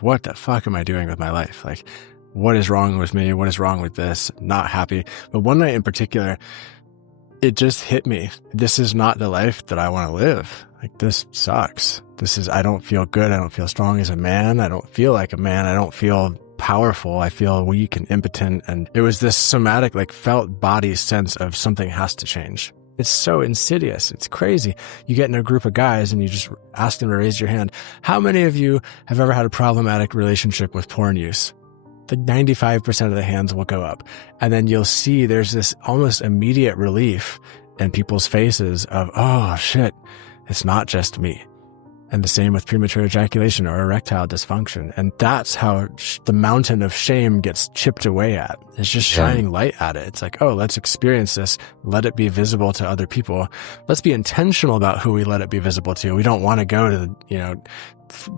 what the fuck am I doing with my life? Like, what is wrong with me? What is wrong with this? Not happy. But one night in particular, it just hit me. This is not the life that I want to live. Like, this sucks. I don't feel good. I don't feel strong as a man. I don't feel like a man. I don't feel powerful. I feel weak and impotent. And it was this somatic, like, felt body sense of something has to change. It's so insidious. It's crazy. You get in a group of guys and you just ask them to raise your hand. How many of you have ever had a problematic relationship with porn use? Like 95% of the hands will go up. And then you'll see there's this almost immediate relief in people's faces of, oh shit, it's not just me. And the same with premature ejaculation or erectile dysfunction. And that's how the mountain of shame gets chipped away at. It's just shining light at it. It's like, oh, let's experience this. Let it be visible to other people. Let's be intentional about who we let it be visible to. We don't want to go to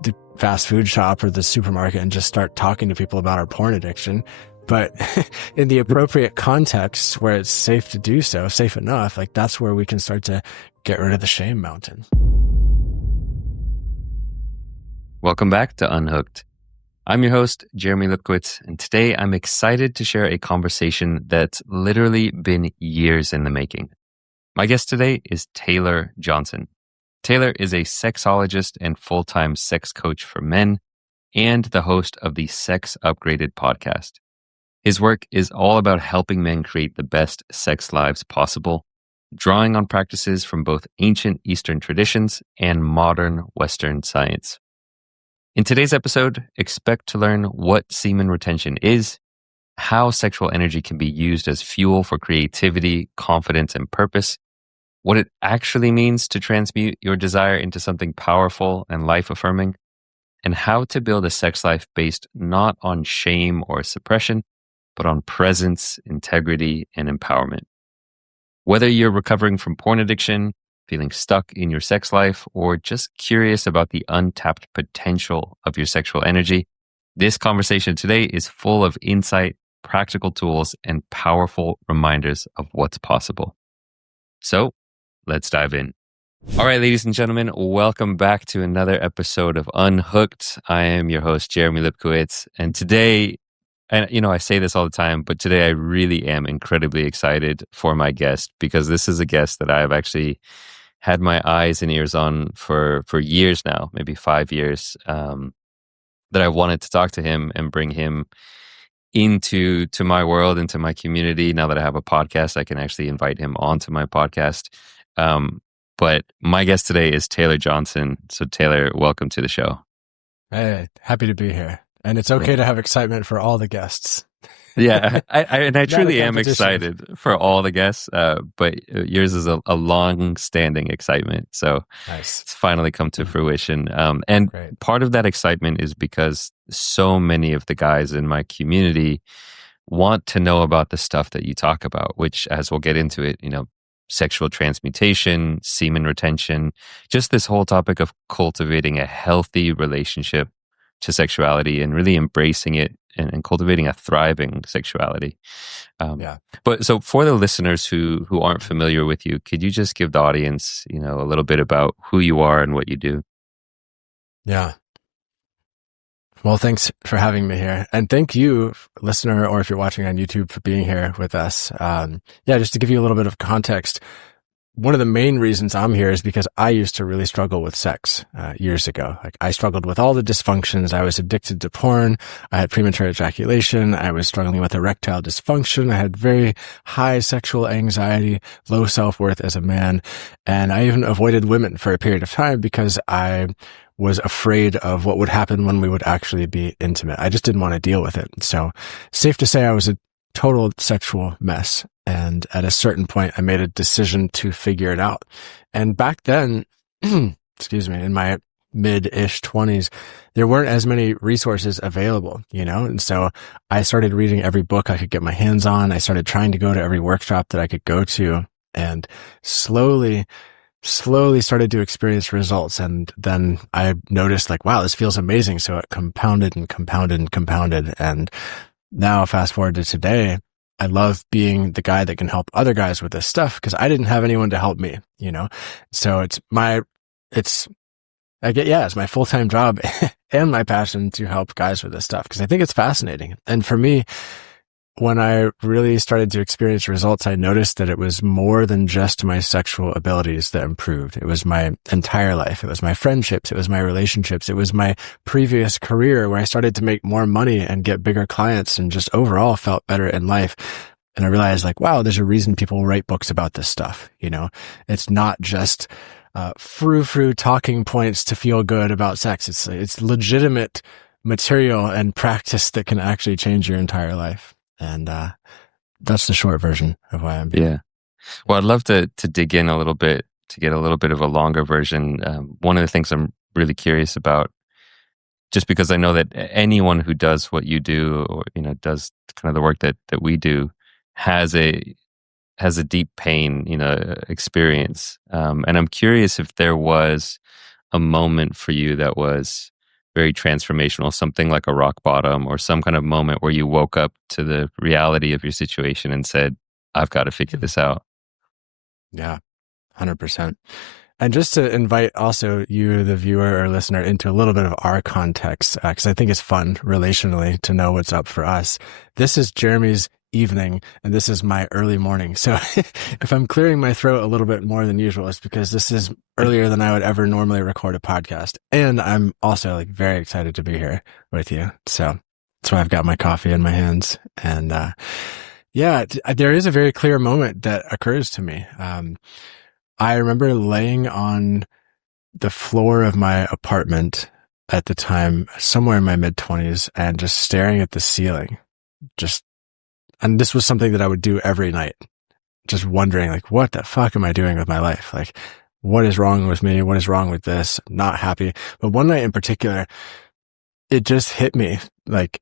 the fast food shop or the supermarket and just start talking to people about our porn addiction. But in the appropriate context where it's safe to do so, safe enough, like that's where we can start to get rid of the shame mountain. Welcome back to Unhooked. I'm your host, Jeremy Lipkowitz, and today I'm excited to share a conversation that's literally been years in the making. My guest today is Taylor Johnson. Taylor is a sexologist and full-time sex coach for men and the host of the Sex Upgraded podcast. His work is all about helping men create the best sex lives possible, drawing on practices from both ancient Eastern traditions and modern Western science. In today's episode, expect to learn what semen retention is, how sexual energy can be used as fuel for creativity, confidence, and purpose, what it actually means to transmute your desire into something powerful and life-affirming, and how to build a sex life based not on shame or suppression, but on presence, integrity, and empowerment. Whether you're recovering from porn addiction, feeling stuck in your sex life, or just curious about the untapped potential of your sexual energy, this conversation today is full of insight, practical tools, and powerful reminders of what's possible. So, let's dive in. All right, ladies and gentlemen, welcome back to another episode of Unhooked. I am your host, Jeremy Lipkowitz, and today, and I say this all the time, but today I really am incredibly excited for my guest because this is a guest that I have actually had my eyes and ears on for years now, maybe 5 years, that I wanted to talk to him and bring him into my world, into my community. Now that I have a podcast, I can actually invite him onto my podcast. But my guest today is Taylor Johnson. So Taylor, welcome to the show. Hey, happy to be here. And it's okay to have excitement for all the guests. Yeah, I truly am excited for all the guests, but yours is a long-standing excitement. So nice. It's finally come to fruition. And Great. Part of that excitement is because so many of the guys in my community want to know about the stuff that you talk about, which, as we'll get into it, sexual transmutation, semen retention, just this whole topic of cultivating a healthy relationship to sexuality and really embracing it and cultivating a thriving sexuality. But so for the listeners who aren't familiar with you, could you just give the audience, a little bit about who you are and what you do? Yeah. Well, thanks for having me here. And thank you, listener, or if you're watching on YouTube, for being here with us. Just to give you a little bit of context, one of the main reasons I'm here is because I used to really struggle with sex years ago. Like, I struggled with all the dysfunctions. I was addicted to porn. I had premature ejaculation. I was struggling with erectile dysfunction. I had very high sexual anxiety, low self-worth as a man. And I even avoided women for a period of time because I was afraid of what would happen when we would actually be intimate. I just didn't want to deal with it. So safe to say I was a total sexual mess. And at a certain point, I made a decision to figure it out. And back then, excuse me, in my mid-ish 20s, there weren't as many resources available, And so I started reading every book I could get my hands on. I started trying to go to every workshop that I could go to, and slowly started to experience results. And then I noticed, like, wow, this feels amazing. So it compounded and compounded and compounded. And now fast forward to today, I love being the guy that can help other guys with this stuff because I didn't have anyone to help me, So it's It's my full-time job and my passion to help guys with this stuff because I think it's fascinating. And for me, when I really started to experience results, I noticed that it was more than just my sexual abilities that improved. It was my entire life. It was my friendships. It was my relationships. It was my previous career where I started to make more money and get bigger clients and just overall felt better in life. And I realized like, wow, there's a reason people write books about this stuff. It's not just frou-frou talking points to feel good about sex. It's legitimate material and practice that can actually change your entire life. And that's the short version of why I'm here. Yeah. Well, I'd love to dig in a little bit to get a little bit of a longer version. One of the things I'm really curious about, just because I know that anyone who does what you do, or does kind of the work that we do, has a deep pain, experience. And I'm curious if there was a moment for you that was very transformational, something like a rock bottom or some kind of moment where you woke up to the reality of your situation and said, I've got to figure this out. Yeah, 100%. And just to invite also you, the viewer or listener, into a little bit of our context, because I think it's fun relationally to know what's up for us. This is Jeremy's evening and this is my early morning. So if I'm clearing my throat a little bit more than usual, it's because this is earlier than I would ever normally record a podcast. And I'm also like very excited to be here with you. So that's why I've got my coffee in my hands. And there is a very clear moment that occurs to me. I remember laying on the floor of my apartment at the time, somewhere in my mid-20s, and just staring at the ceiling. And this was something that I would do every night, just wondering, like, what the fuck am I doing with my life? Like, what is wrong with me? What is wrong with this? Not happy. But one night in particular, it just hit me, like,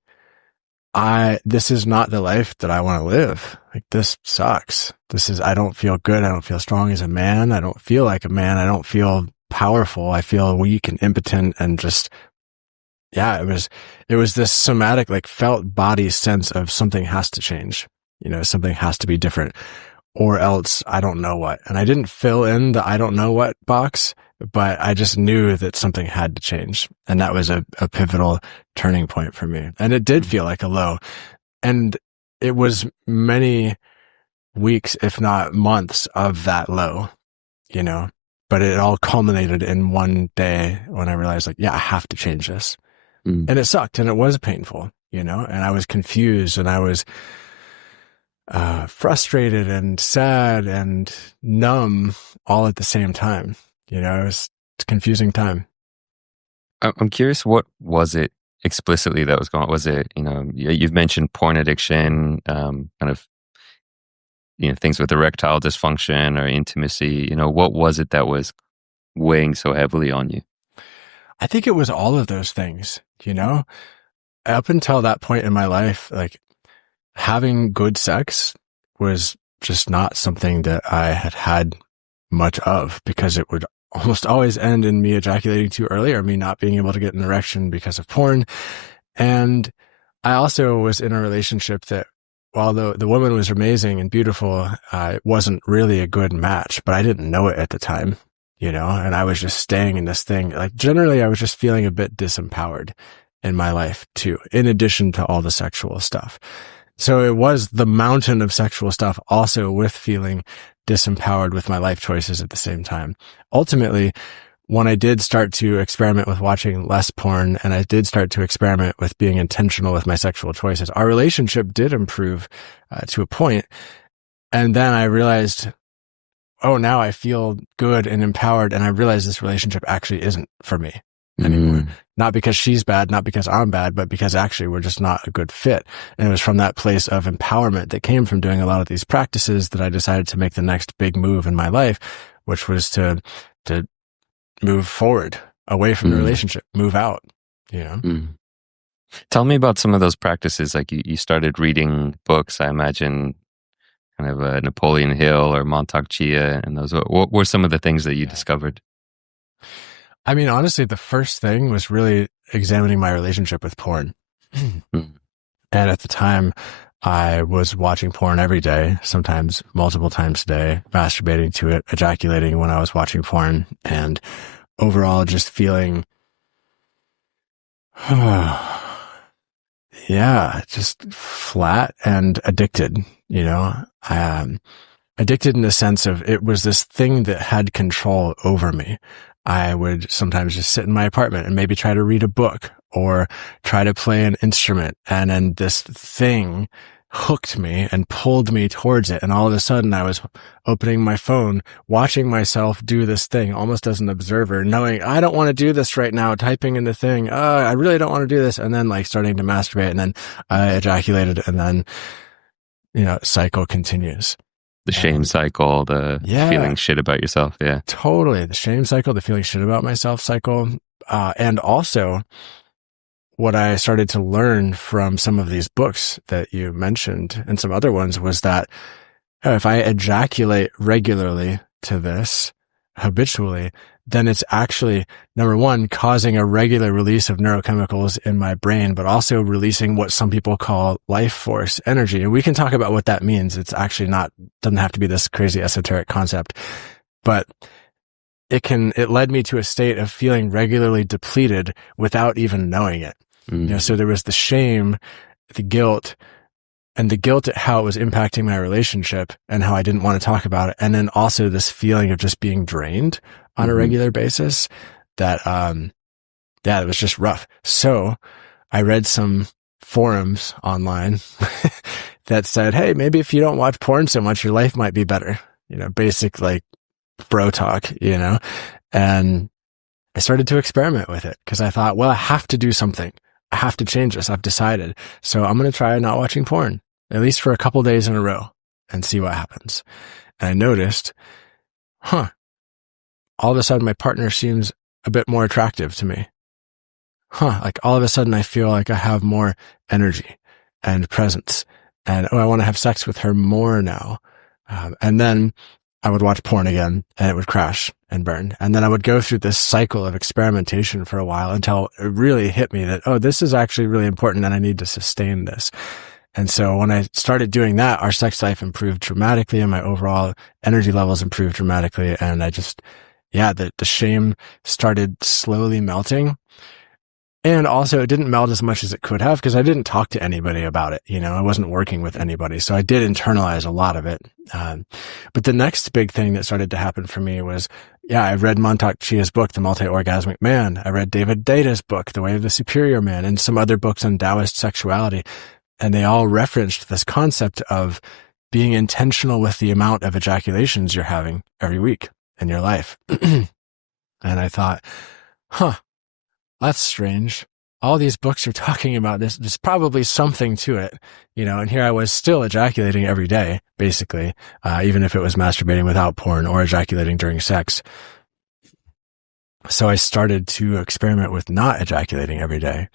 this is not the life that I want to live. Like, this sucks. I don't feel good. I don't feel strong as a man. I don't feel like a man. I don't feel powerful. I feel weak and impotent and just, it was this somatic, like felt body sense of something has to change, something has to be different or else I don't know what. And I didn't fill in the I don't know what box, but I just knew that something had to change. And that was a pivotal turning point for me. And it did feel like a low. And it was many weeks, if not months of that low, but it all culminated in one day when I realized like, I have to change this. And it sucked and it was painful, and I was confused and I was frustrated and sad and numb all at the same time. It was a confusing time. I'm curious, what was it explicitly that was going on? Was it, you've mentioned porn addiction, kind of, things with erectile dysfunction or intimacy, what was it that was weighing so heavily on you? I think it was all of those things, up until that point in my life, like having good sex was just not something that I had much of because it would almost always end in me ejaculating too early or me not being able to get an erection because of porn. And I also was in a relationship that while the woman was amazing and beautiful, it wasn't really a good match, but I didn't know it at the time, and I was just staying in this thing. Like generally I was just feeling a bit disempowered in my life too, in addition to all the sexual stuff. So it was the mountain of sexual stuff also with feeling disempowered with my life choices at the same time. Ultimately, when I did start to experiment with watching less porn and I did start to experiment with being intentional with my sexual choices, our relationship did improve to a point. And then I realized, now I feel good and empowered. And I realized this relationship actually isn't for me anymore. Not because she's bad, not because I'm bad, but because actually we're just not a good fit. And it was from that place of empowerment that came from doing a lot of these practices that I decided to make the next big move in my life, which was to move forward away from the relationship, move out, Tell me about some of those practices. Like you started reading books, I imagine kind of Napoleon Hill or Montauk Chia and those. What were some of the things that you discovered? I mean, honestly, the first thing was really examining my relationship with porn. And at the time, I was watching porn every day, sometimes multiple times a day, masturbating to it, ejaculating when I was watching porn. And overall just feeling, yeah, just flat and addicted, you know. Addicted in the sense of it was this thing that had control over me. I would sometimes just sit in my apartment and maybe try to read a book or try to play an instrument. And then this thing hooked me and pulled me towards it. And all of a sudden I was opening my phone, watching myself do this thing almost as an observer, knowing I don't want to do this right now, typing in the thing. I really don't want to do this. And then like starting to masturbate, and then I ejaculated, and then, you know, cycle continues. The shame cycle, the feeling shit about yourself. Yeah, totally. The shame cycle, the feeling shit about myself cycle. And also what I started to learn from some of these books that you mentioned and some other ones was that if I ejaculate regularly to this habitually, then it's actually, number one, causing a regular release of neurochemicals in my brain, but also releasing what some people call life force energy. And we can talk about what that means. It's actually doesn't have to be this crazy esoteric concept, but it led me to a state of feeling regularly depleted without even knowing it. You know, so there was the shame, the guilt, and the guilt at how it was impacting my relationship and how I didn't want to talk about it. And then also this feeling of just being drained on a regular basis that, it was just rough. So I read some forums online that said, hey, maybe if you don't watch porn so much, your life might be better, you know, basic like bro talk, you know, and I started to experiment with it because I thought, well, I have to do something. I have to change this. I've decided. So I'm going to try not watching porn, at least for a couple days in a row, and see what happens. And I noticed, all of a sudden my partner seems a bit more attractive to me. Like all of a sudden I feel like I have more energy and presence, and I want to have sex with her more now. And then I would watch porn again and it would crash and burn. And then I would go through this cycle of experimentation for a while until it really hit me that, this is actually really important and I need to sustain this. And so when I started doing that, our sex life improved dramatically and my overall energy levels improved dramatically. And I just, the shame started slowly melting. And also it didn't melt as much as it could have because I didn't talk to anybody about it. You know, I wasn't working with anybody. So I did internalize a lot of it. But the next big thing that started to happen for me was, I read Montauk Chia's book, The Multi-Orgasmic Man. I read David Deda's book, The Way of the Superior Man, and some other books on Taoist sexuality. And they all referenced this concept of being intentional with the amount of ejaculations you're having every week in your life. And I thought, that's strange. All these books are talking about this. There's probably something to it, you know, and here I was still ejaculating every day, basically, even if it was masturbating without porn or ejaculating during sex. So I started to experiment with not ejaculating every day.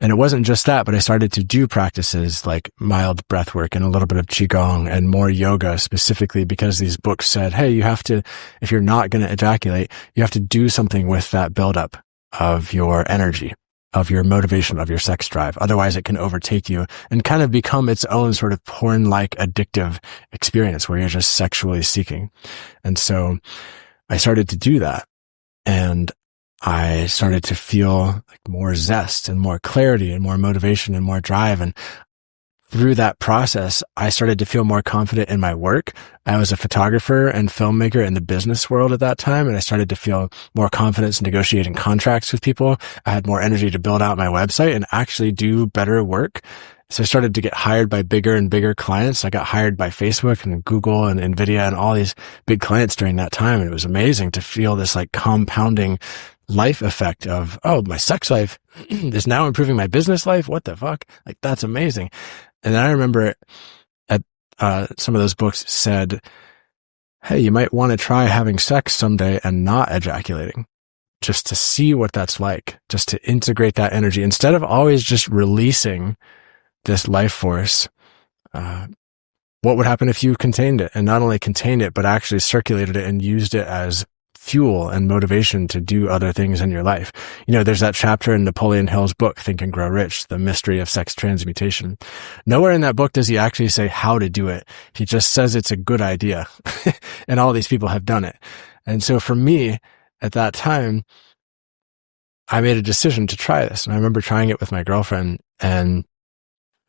And it wasn't just that, but I started to do practices like mild breath work and a little bit of Qigong and more yoga, specifically because these books said, hey, you have to, if you're not going to ejaculate, you have to do something with that buildup of your energy, of your motivation, of your sex drive. Otherwise it can overtake you and kind of become its own sort of porn-like addictive experience where you're just sexually seeking. And so I started to do that, and I started to feel like more zest and more clarity and more motivation and more drive. And through that process, I started to feel more confident in my work. I was a photographer and filmmaker in the business world at that time, and I started to feel more confidence negotiating contracts with people. I had more energy to build out my website and actually do better work. So I started to get hired by bigger and bigger clients. I got hired by Facebook and Google and NVIDIA and all these big clients during that time. And it was amazing to feel this like compounding life effect of, my sex life is now improving my business life. What the fuck? Like, that's amazing. And then I remember some of those books said, hey, you might want to try having sex someday and not ejaculating, just to see what that's like, just to integrate that energy instead of always just releasing this life force. What would happen if you contained it, and not only contained it, but actually circulated it and used it as fuel and motivation to do other things in your life? You know, there's that chapter in Napoleon Hill's book, Think and Grow Rich, The Mystery of Sex Transmutation. Nowhere in that book does he actually say how to do it. He just says it's a good idea. And all these people have done it. And so for me, at that time, I made a decision to try this. And I remember trying it with my girlfriend and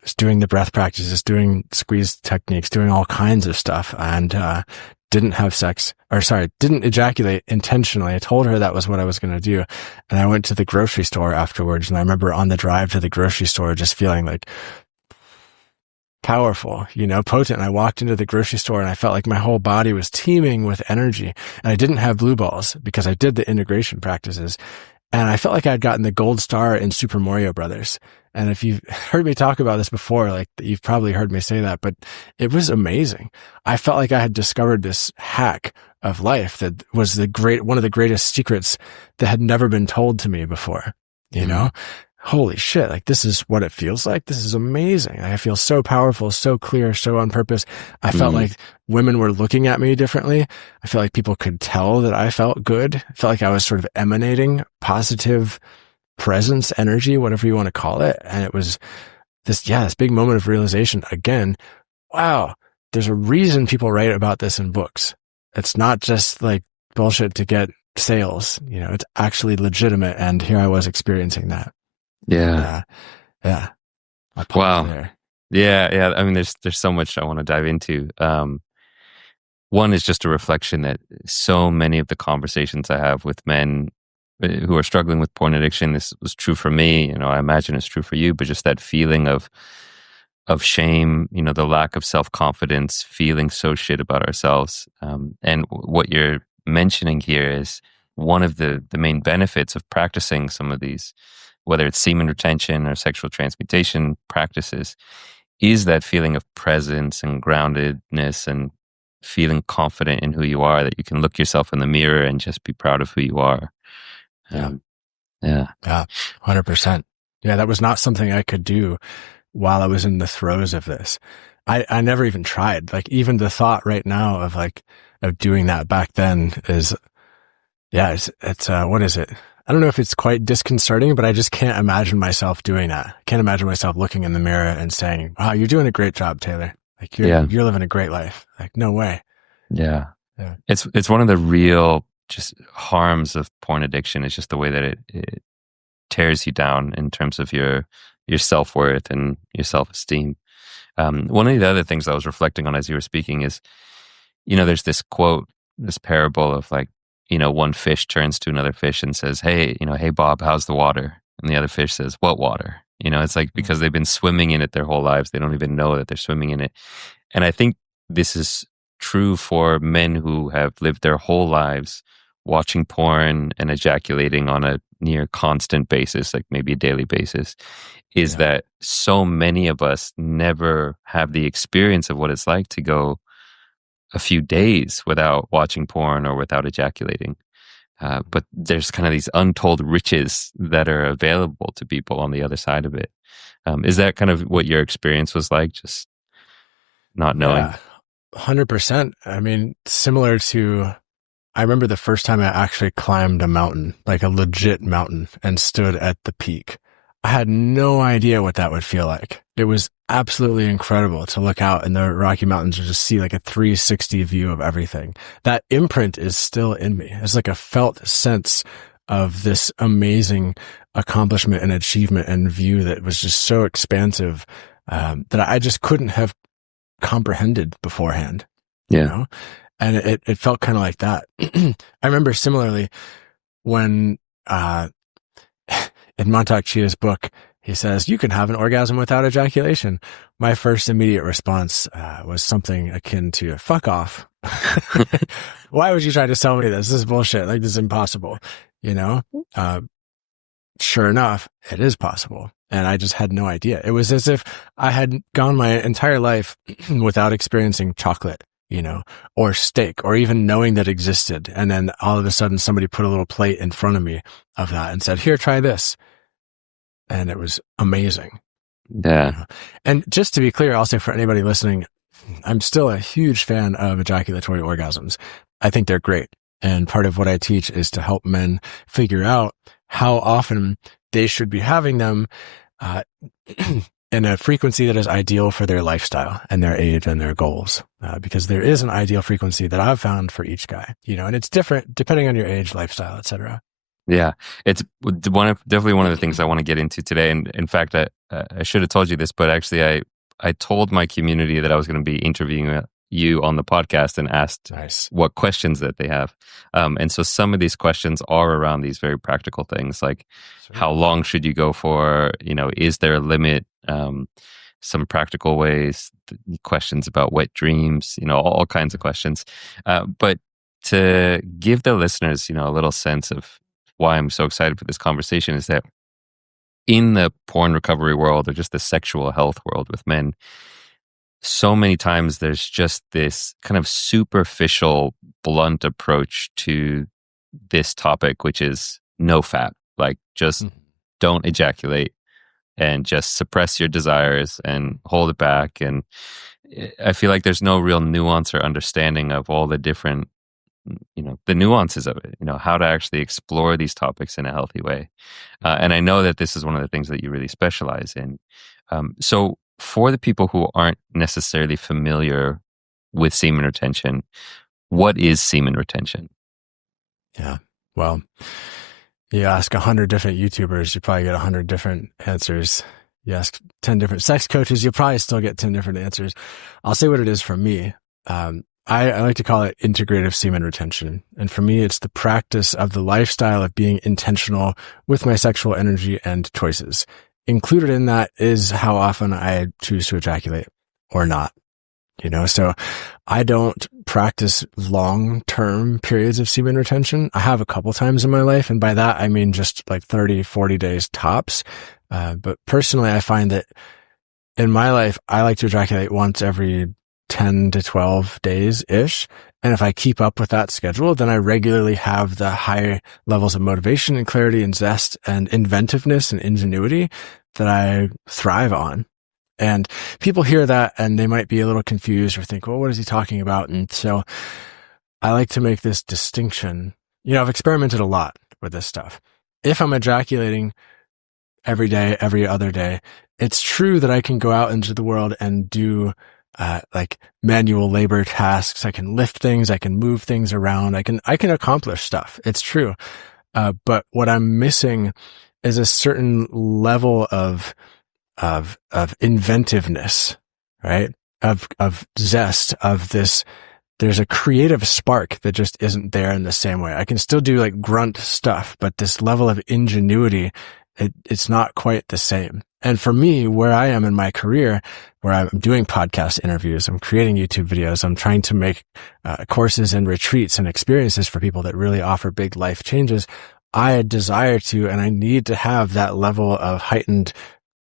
just doing the breath practices, doing squeeze techniques, doing all kinds of stuff, and didn't have sex, or sorry, didn't ejaculate intentionally. I told her that was what I was going to do. And I went to the grocery store afterwards. And I remember on the drive to the grocery store just feeling like powerful, potent. And I walked into the grocery store and I felt like my whole body was teeming with energy. And I didn't have blue balls because I did the integration practices. And I felt like I'd gotten the gold star in Super Mario Brothers. And if you've heard me talk about this before, like you've probably heard me say that, but it was amazing. I felt like I had discovered this hack of life that was one of the greatest secrets that had never been told to me before, Holy shit, like this is what it feels like. This is amazing. I feel so powerful, so clear, so on purpose. I felt like women were looking at me differently. I felt like people could tell that I felt good. I felt like I was sort of emanating positive presence, energy, whatever you want to call it. And it was this big moment of realization again. Wow, there's a reason people write about this in books. It's not just like bullshit to get sales, it's actually legitimate. And here I was experiencing that. Yeah. Yeah. Wow. There. Yeah. I mean, there's so much I want to dive into. One is just a reflection that so many of the conversations I have with men who are struggling with porn addiction, this was true for me, I imagine it's true for you, but just that feeling of shame, the lack of self-confidence, feeling so shit about ourselves. And what you're mentioning here is one of the main benefits of practicing some of these, whether it's semen retention or sexual transmutation practices, is that feeling of presence and groundedness and feeling confident in who you are, that you can look yourself in the mirror and just be proud of who you are. Yeah. 100%. Yeah, that was not something I could do while I was in the throes of this. I never even tried. Like even the thought right now of doing that back then is, it's what is it? I don't know if it's quite disconcerting, but I just can't imagine myself doing that. I can't imagine myself looking in the mirror and saying, wow, you're doing a great job, Taylor. Like you're living a great life. Like, no way. Yeah. It's one of the real just harms of porn addiction is just the way that it tears you down in terms of your self-worth and your self-esteem. One of the other things I was reflecting on as you were speaking is, there's this quote, this parable of one fish turns to another fish and says, hey, hey, Bob, how's the water? And the other fish says, what water? It's like because they've been swimming in it their whole lives, they don't even know that they're swimming in it. And I think this is true for men who have lived their whole lives watching porn and ejaculating on a near constant basis, like maybe a daily basis, is that so many of us never have the experience of what it's like to go a few days without watching porn or without ejaculating. But there's kind of these untold riches that are available to people on the other side of it. Is that kind of what your experience was like? Just not knowing? Yeah, 100%. I mean, similar to, I remember the first time I actually climbed a mountain, like a legit mountain, and stood at the peak. I had no idea what that would feel like. It was absolutely incredible to look out in the Rocky Mountains and just see like a 360 view of everything. That imprint is still in me. It's like a felt sense of this amazing accomplishment and achievement and view that was just so expansive that I just couldn't have comprehended beforehand. Yeah. And it felt kind of like that. I remember similarly when in Montauk Chia's book, he says, you can have an orgasm without ejaculation. My first immediate response was something akin to, fuck off. Why would you try to sell me this? This is bullshit. Like, this is impossible. Sure enough, it is possible. And I just had no idea. It was as if I had gone my entire life without experiencing chocolate, or steak, or even knowing that existed. And then all of a sudden somebody put a little plate in front of me of that and said, here, try this. And it was amazing. Yeah. And just to be clear, also for anybody listening, I'm still a huge fan of ejaculatory orgasms. I think they're great. And part of what I teach is to help men figure out how often they should be having them, in a frequency that is ideal for their lifestyle and their age and their goals. Because there is an ideal frequency that I've found for each guy, and it's different depending on your age, lifestyle, etc. Yeah, it's definitely one of the things I want to get into today. And in fact, I should have told you this, but actually, I told my community that I was going to be interviewing you on the podcast and asked what questions that they have. And so some of these questions are around these very practical things, like how long should you go for? Is there a limit? Some practical ways, questions about wet dreams, all kinds of questions. But to give the listeners, a little sense of why I'm so excited for this conversation is that in the porn recovery world, or just the sexual health world with men, so many times there's just this kind of superficial, blunt approach to this topic, which is no fap, like just don't ejaculate and just suppress your desires and hold it back. And I feel like there's no real nuance or understanding of all the different, the nuances of it, how to actually explore these topics in a healthy way. And I know that this is one of the things that you really specialize in. So for the people who aren't necessarily familiar with semen retention, what is semen retention? Yeah. Well, you ask 100 different YouTubers, you probably get 100 different answers. You ask 10 different sex coaches, you'll probably still get 10 different answers. I'll say what it is for me. I like to call it integrative semen retention. And for me, it's the practice of the lifestyle of being intentional with my sexual energy and choices. Included in that is how often I choose to ejaculate or not. So I don't practice long-term periods of semen retention. I have a couple times in my life. And by that, I mean just like 30, 40 days tops. But personally, I find that in my life, I like to ejaculate once every 10 to 12 days-ish. And if I keep up with that schedule, then I regularly have the high levels of motivation and clarity and zest and inventiveness and ingenuity that I thrive on. And people hear that and they might be a little confused or think, well, what is he talking about? And so I like to make this distinction. I've experimented a lot with this stuff. If I'm ejaculating every day, every other day, it's true that I can go out into the world and do like manual labor tasks. I can lift things. I can move things around. I can accomplish stuff. It's true. But what I'm missing is a certain level of inventiveness, right? Of zest, of this. There's a creative spark that just isn't there in the same way. I can still do like grunt stuff, but this level of ingenuity, it's not quite the same. And for me, where I am in my career, where I'm doing podcast interviews, I'm creating YouTube videos, I'm trying to make courses and retreats and experiences for people that really offer big life changes, I desire to, and I need to have that level of heightened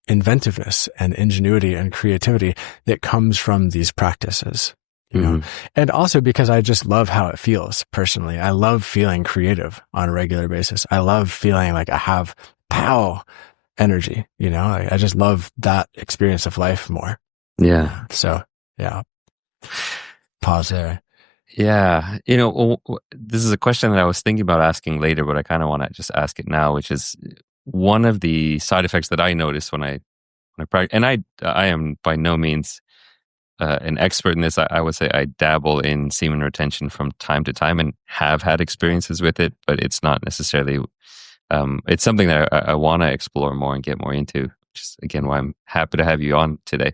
inventiveness and ingenuity and creativity that comes from these practices, and also because I just love how it feels personally. I love feeling creative on a regular basis. I love feeling like I have pow energy, I just love that experience of life more. Yeah. So yeah, pause there. Yeah. This is a question that I was thinking about asking later, but I kind of want to just ask it now, which is one of the side effects that I notice when I practice, and I am by no means an expert in this. I would say I dabble in semen retention from time to time and have had experiences with it, but it's not necessarily, it's something that I want to explore more and get more into, which is again why I'm happy to have you on today.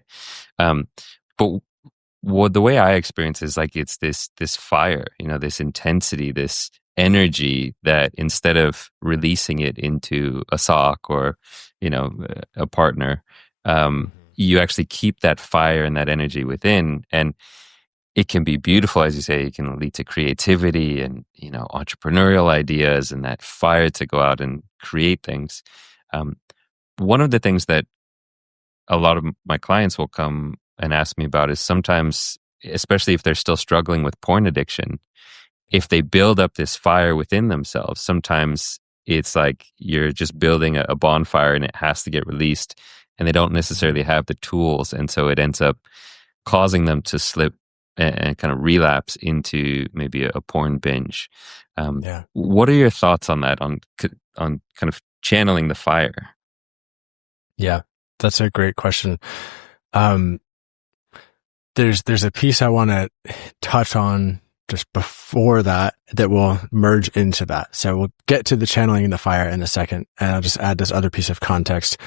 But the way I experience is like it's this fire, this intensity, this energy that instead of releasing it into a sock or, a partner, you actually keep that fire and that energy within. And it can be beautiful, as you say. It can lead to creativity and, entrepreneurial ideas and that fire to go out and create things. One of the things that a lot of my clients will come and ask me about is sometimes, especially if they're still struggling with porn addiction, if they build up this fire within themselves, sometimes it's like you're just building a bonfire and it has to get released, and they don't necessarily have the tools. And so it ends up causing them to slip and kind of relapse into maybe a porn binge. What are your thoughts on that, on kind of channeling the fire? Yeah. That's a great question. Um, there's a piece I want to touch on just before that will merge into that. So we'll get to the channeling in the fire in a second, and I'll just add this other piece of context.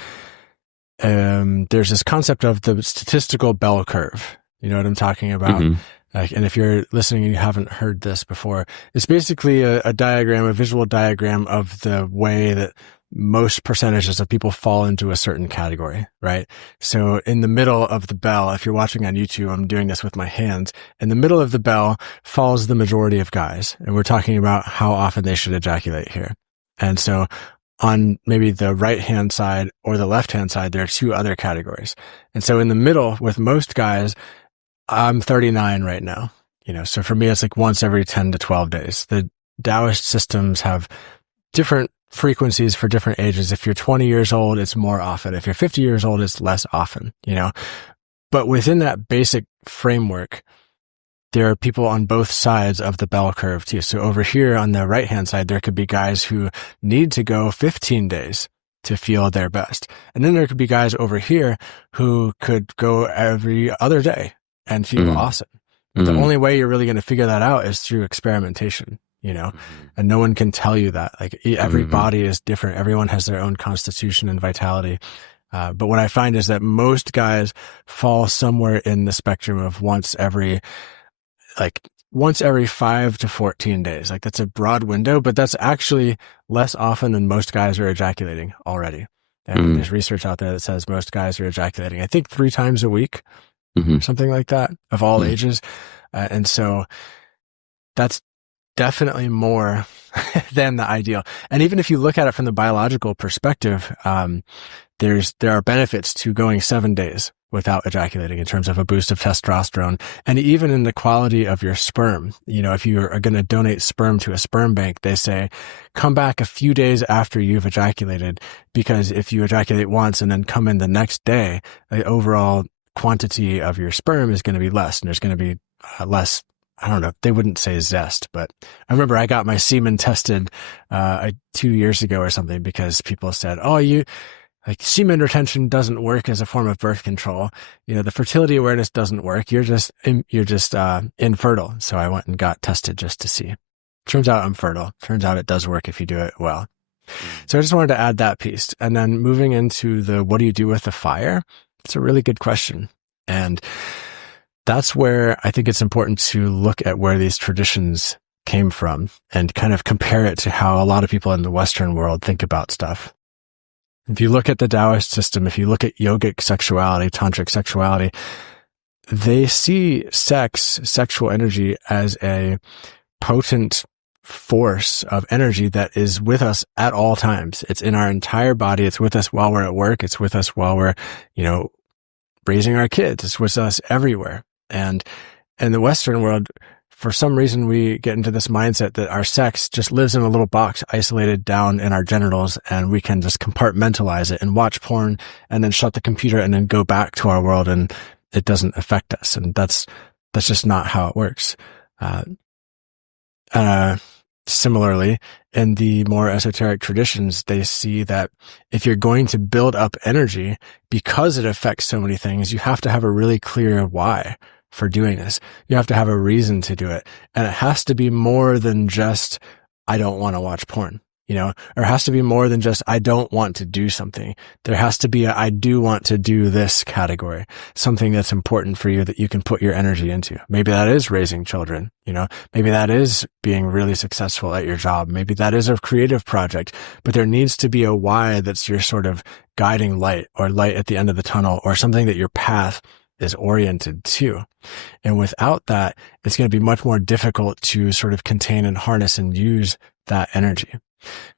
There's this concept of the statistical bell curve. You know what I'm talking about? Mm-hmm. And if you're listening and you haven't heard this before, it's basically a diagram, a visual diagram of the way that most percentages of people fall into a certain category, right? So in the middle of the bell, if you're watching on YouTube, I'm doing this with my hands. In the middle of the bell falls the majority of guys. And we're talking about how often they should ejaculate here. And so on maybe the right-hand side or the left-hand side, there are two other categories. And so in the middle with most guys, I'm 39 right now, you know, so for me, it's like once every 10 to 12 days. The Taoist systems have different frequencies for different ages. If you're 20 years old, it's more often. If you're 50 years old, it's less often, you know, but within that basic framework, there are people on both sides of the bell curve too. So over here on the right-hand side, there could be guys who need to go 15 days to feel their best. And then there could be guys over here who could go every other day and feel awesome. But the only way you're really going to figure that out is through experimentation, you know, and no one can tell you that. Like every body is different. Everyone has their own constitution and vitality. But what I find is that most guys fall somewhere in the spectrum of once every 5 to 14 days. Like that's a broad window, but that's actually less often than most guys are ejaculating already. And there's research out there that says most guys are ejaculating, I think 3 times a week. Something like that, of all ages. And so that's definitely more than the ideal. And even if you look at it from the biological perspective, there are benefits to going 7 days without ejaculating in terms of a boost of testosterone, and even in the quality of your sperm. You know, if you are going to donate sperm to a sperm bank, they say, come back a few days after you've ejaculated, because if you ejaculate once and then come in the next day, the overall quantity of your sperm is going to be less, and there's going to be less, I don't know, they wouldn't say zest, but I remember I got my semen tested 2 years ago or something, because people said, oh, semen retention doesn't work as a form of birth control. You know, the fertility awareness doesn't work. You're just infertile. So I went and got tested just to see. Turns out I'm fertile. Turns out it does work if you do it well. So I just wanted to add that piece. And then moving into what do you do with the fire? It's a really good question. And that's where I think it's important to look at where these traditions came from and kind of compare it to how a lot of people in the Western world think about stuff. If you look at the Taoist system, if you look at yogic sexuality, tantric sexuality, they see sexual energy as a potent force of energy that is with us at all times. It's in our entire body. It's with us while we're at work. It's with us while we're, you know, raising our kids. It's with us everywhere. And in the Western world, for some reason, we get into this mindset that our sex just lives in a little box isolated down in our genitals, and we can just compartmentalize it and watch porn and then shut the computer and then go back to our world, and it doesn't affect us. And that's just not how it works. Similarly, in the more esoteric traditions, they see that if you're going to build up energy, because it affects so many things, you have to have a really clear why for doing this. You have to have a reason to do it. And it has to be more than just, I don't want to watch porn, you know, or it has to be more than just, I don't want to do something. There has to be a, I do want to do this category, something that's important for you that you can put your energy into. Maybe that is raising children, you know, maybe that is being really successful at your job. Maybe that is a creative project, but there needs to be a why that's your sort of guiding light, or light at the end of the tunnel, or something that your path is oriented to. And without that, it's going to be much more difficult to sort of contain and harness and use that energy.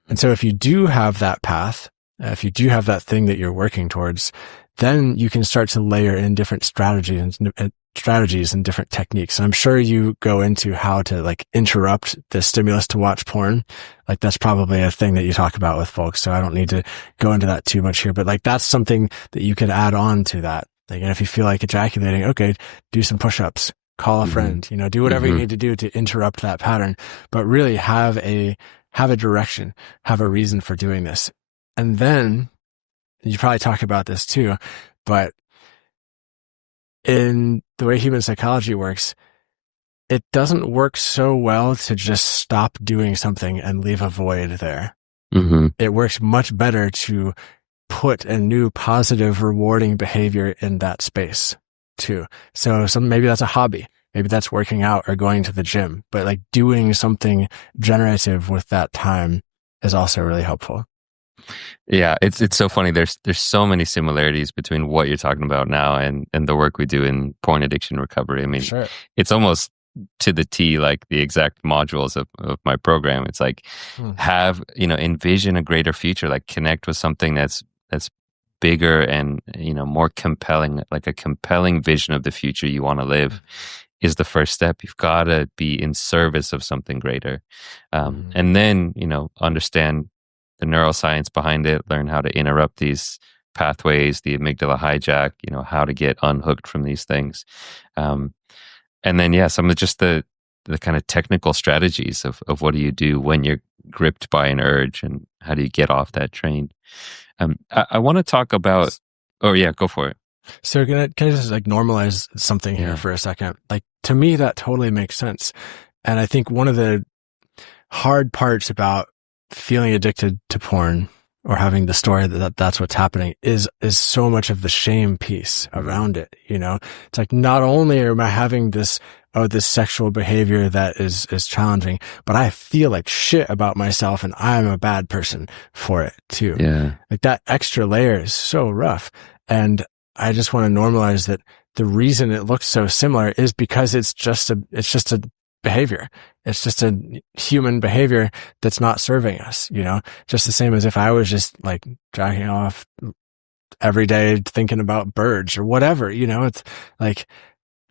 And so if you do have that path, if you do have that thing that you're working towards, then you can start to layer in different strategies and different techniques. And I'm sure you go into how to like interrupt the stimulus to watch porn. Like that's probably a thing that you talk about with folks. So I don't need to go into that too much here, but like that's something that you could add on to that. Like, and if you feel like ejaculating, okay, do some push-ups, call a friend, you know, do whatever you need to do to interrupt that pattern, but really have a direction, have a reason for doing this. And then you probably talk about this too, but in the way human psychology works, it doesn't work so well to just stop doing something and leave a void there. Mm-hmm. It works much better to put a new positive, rewarding behavior in that space too. So maybe that's a hobby. Maybe that's working out or going to the gym, but like doing something generative with that time is also really helpful. Yeah, it's so funny. There's so many similarities between what you're talking about now and the work we do in porn addiction recovery. I mean, Sure. It's almost to the T like the exact modules of my program. It's like envision a greater future, like connect with something that's bigger and more compelling, like a compelling vision of the future you want to live is the first step. You've got to be in service of something greater. And then, understand the neuroscience behind it, learn how to interrupt these pathways, the amygdala hijack, how to get unhooked from these things. And then, some of just the kind of technical strategies of what do you do when you're gripped by an urge and how do you get off that train? I want to talk about, go for it. So can I just like normalize something here for a second? Like to me, that totally makes sense. And I think one of the hard parts about feeling addicted to porn or having the story that's what's happening is so much of the shame piece around it. It's like, not only am I having this sexual behavior that is challenging, but I feel like shit about myself and I'm a bad person for it too. Yeah. Like that extra layer is so rough. And I just want to normalize that the reason it looks so similar is because it's just a behavior. It's just a human behavior that's not serving us, just the same as if I was just like jacking off every day thinking about birds or whatever, it's like,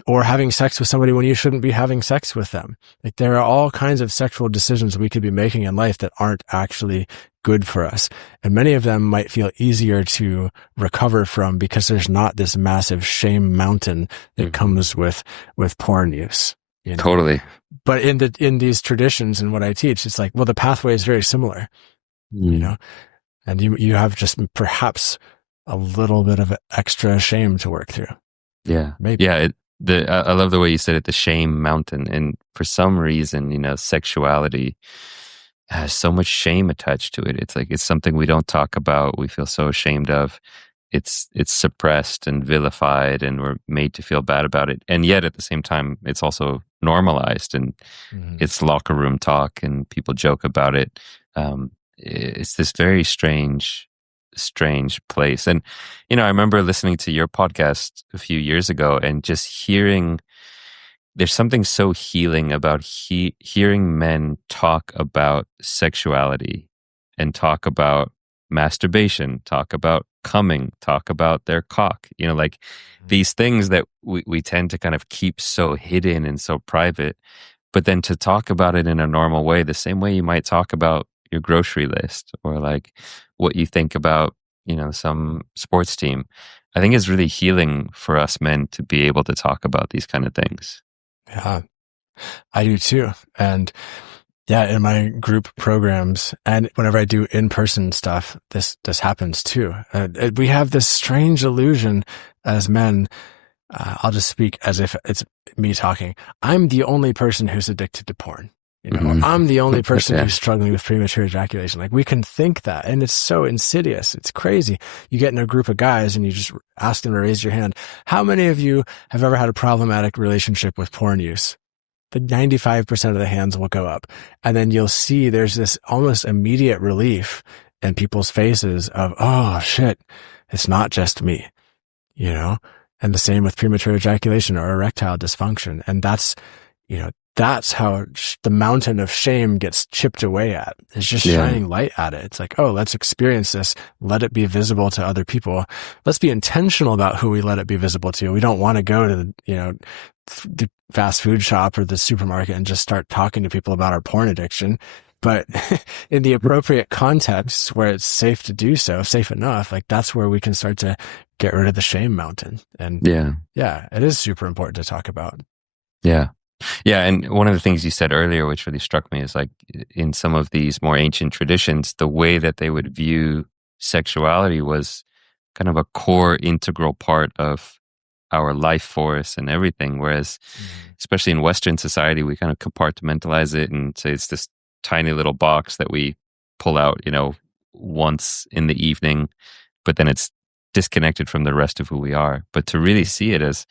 or having sex with somebody when you shouldn't be having sex with them. Like there are all kinds of sexual decisions we could be making in life that aren't actually good for us. And many of them might feel easier to recover from because there's not this massive shame mountain that comes with porn use. Totally. But in these traditions and what I teach, it's like, well, the pathway is very similar, and you have just perhaps a little bit of extra shame to work through. Yeah. Maybe. Yeah. I love the way you said it, the shame mountain. And for some reason, sexuality has so much shame attached to it. It's like, it's something we don't talk about. We feel so ashamed of. It's suppressed and vilified and we're made to feel bad about it. And yet at the same time, it's also normalized and it's locker room talk and people joke about it. It's this very strange place. And, I remember listening to your podcast a few years ago and just hearing there's something so healing about hearing men talk about sexuality and talk about masturbation, talk about coming, talk about their cock, these things that we tend to kind of keep so hidden and so private, but then to talk about it in a normal way, the same way you might talk about your grocery list or like what you think about, some sports team, I think is really healing for us men to be able to talk about these kind of things. Yeah, I do too. And in my group programs and whenever I do in-person stuff, this happens too. We have this strange illusion as men. I'll just speak as if it's me talking. I'm the only person who's addicted to porn. I'm the only person who's struggling with premature ejaculation. Like we can think that, and it's so insidious. It's crazy. You get in a group of guys and you just ask them to raise your hand. How many of you have ever had a problematic relationship with porn use? The 95% of the hands will go up. And then you'll see there's this almost immediate relief in people's faces of, oh shit, it's not just me, and the same with premature ejaculation or erectile dysfunction. And that's how the mountain of shame gets chipped away at. It's just shining light at it. It's like, oh, let's experience this. Let it be visible to other people. Let's be intentional about who we let it be visible to. We don't want to go to the fast food shop or the supermarket and just start talking to people about our porn addiction. But in the appropriate context where it's safe to do so, safe enough, like that's where we can start to get rid of the shame mountain. And it is super important to talk about. Yeah. Yeah. And one of the things you said earlier, which really struck me, is like in some of these more ancient traditions, the way that they would view sexuality was kind of a core integral part of our life force and everything. Whereas, especially in Western society, we kind of compartmentalize it and say it's this tiny little box that we pull out, once in the evening, but then it's disconnected from the rest of who we are. But to really see it as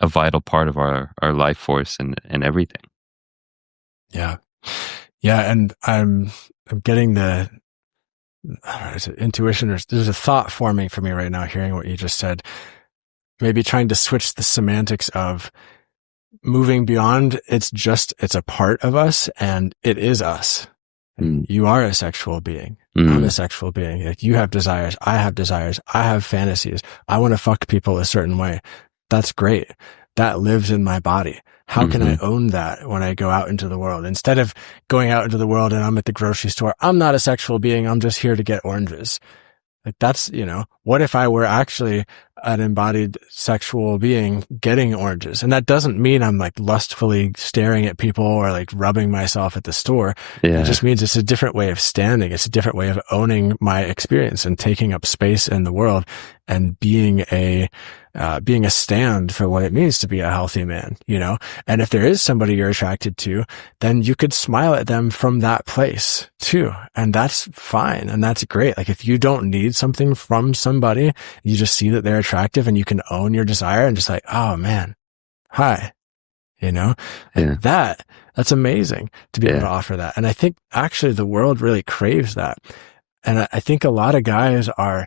a vital part of our life force and everything. Yeah. Yeah. And I'm getting the, I don't know, is it intuition, or there's a thought forming for me right now, hearing what you just said, maybe trying to switch the semantics of moving beyond it's a part of us and it is us. You are a sexual being. I'm a sexual being. Like, you have desires. I have desires. I have fantasies. I want to fuck people a certain way. That's great. That lives in my body. How can I own that when I go out into the world? Instead of going out into the world and I'm at the grocery store, I'm not a sexual being. I'm just here to get oranges. Like, that's, what if I were actually an embodied sexual being getting oranges? And that doesn't mean I'm like lustfully staring at people or like rubbing myself at the store. Yeah. It just means it's a different way of standing. It's a different way of owning my experience and taking up space in the world and being a stand for what it means to be a healthy man, And if there is somebody you're attracted to, then you could smile at them from that place too. And that's fine. And that's great. Like, if you don't need something from somebody, you just see that they're attractive and you can own your desire and just like, oh man, hi, like that's amazing to be able to offer that. And I think actually the world really craves that. And I think a lot of guys are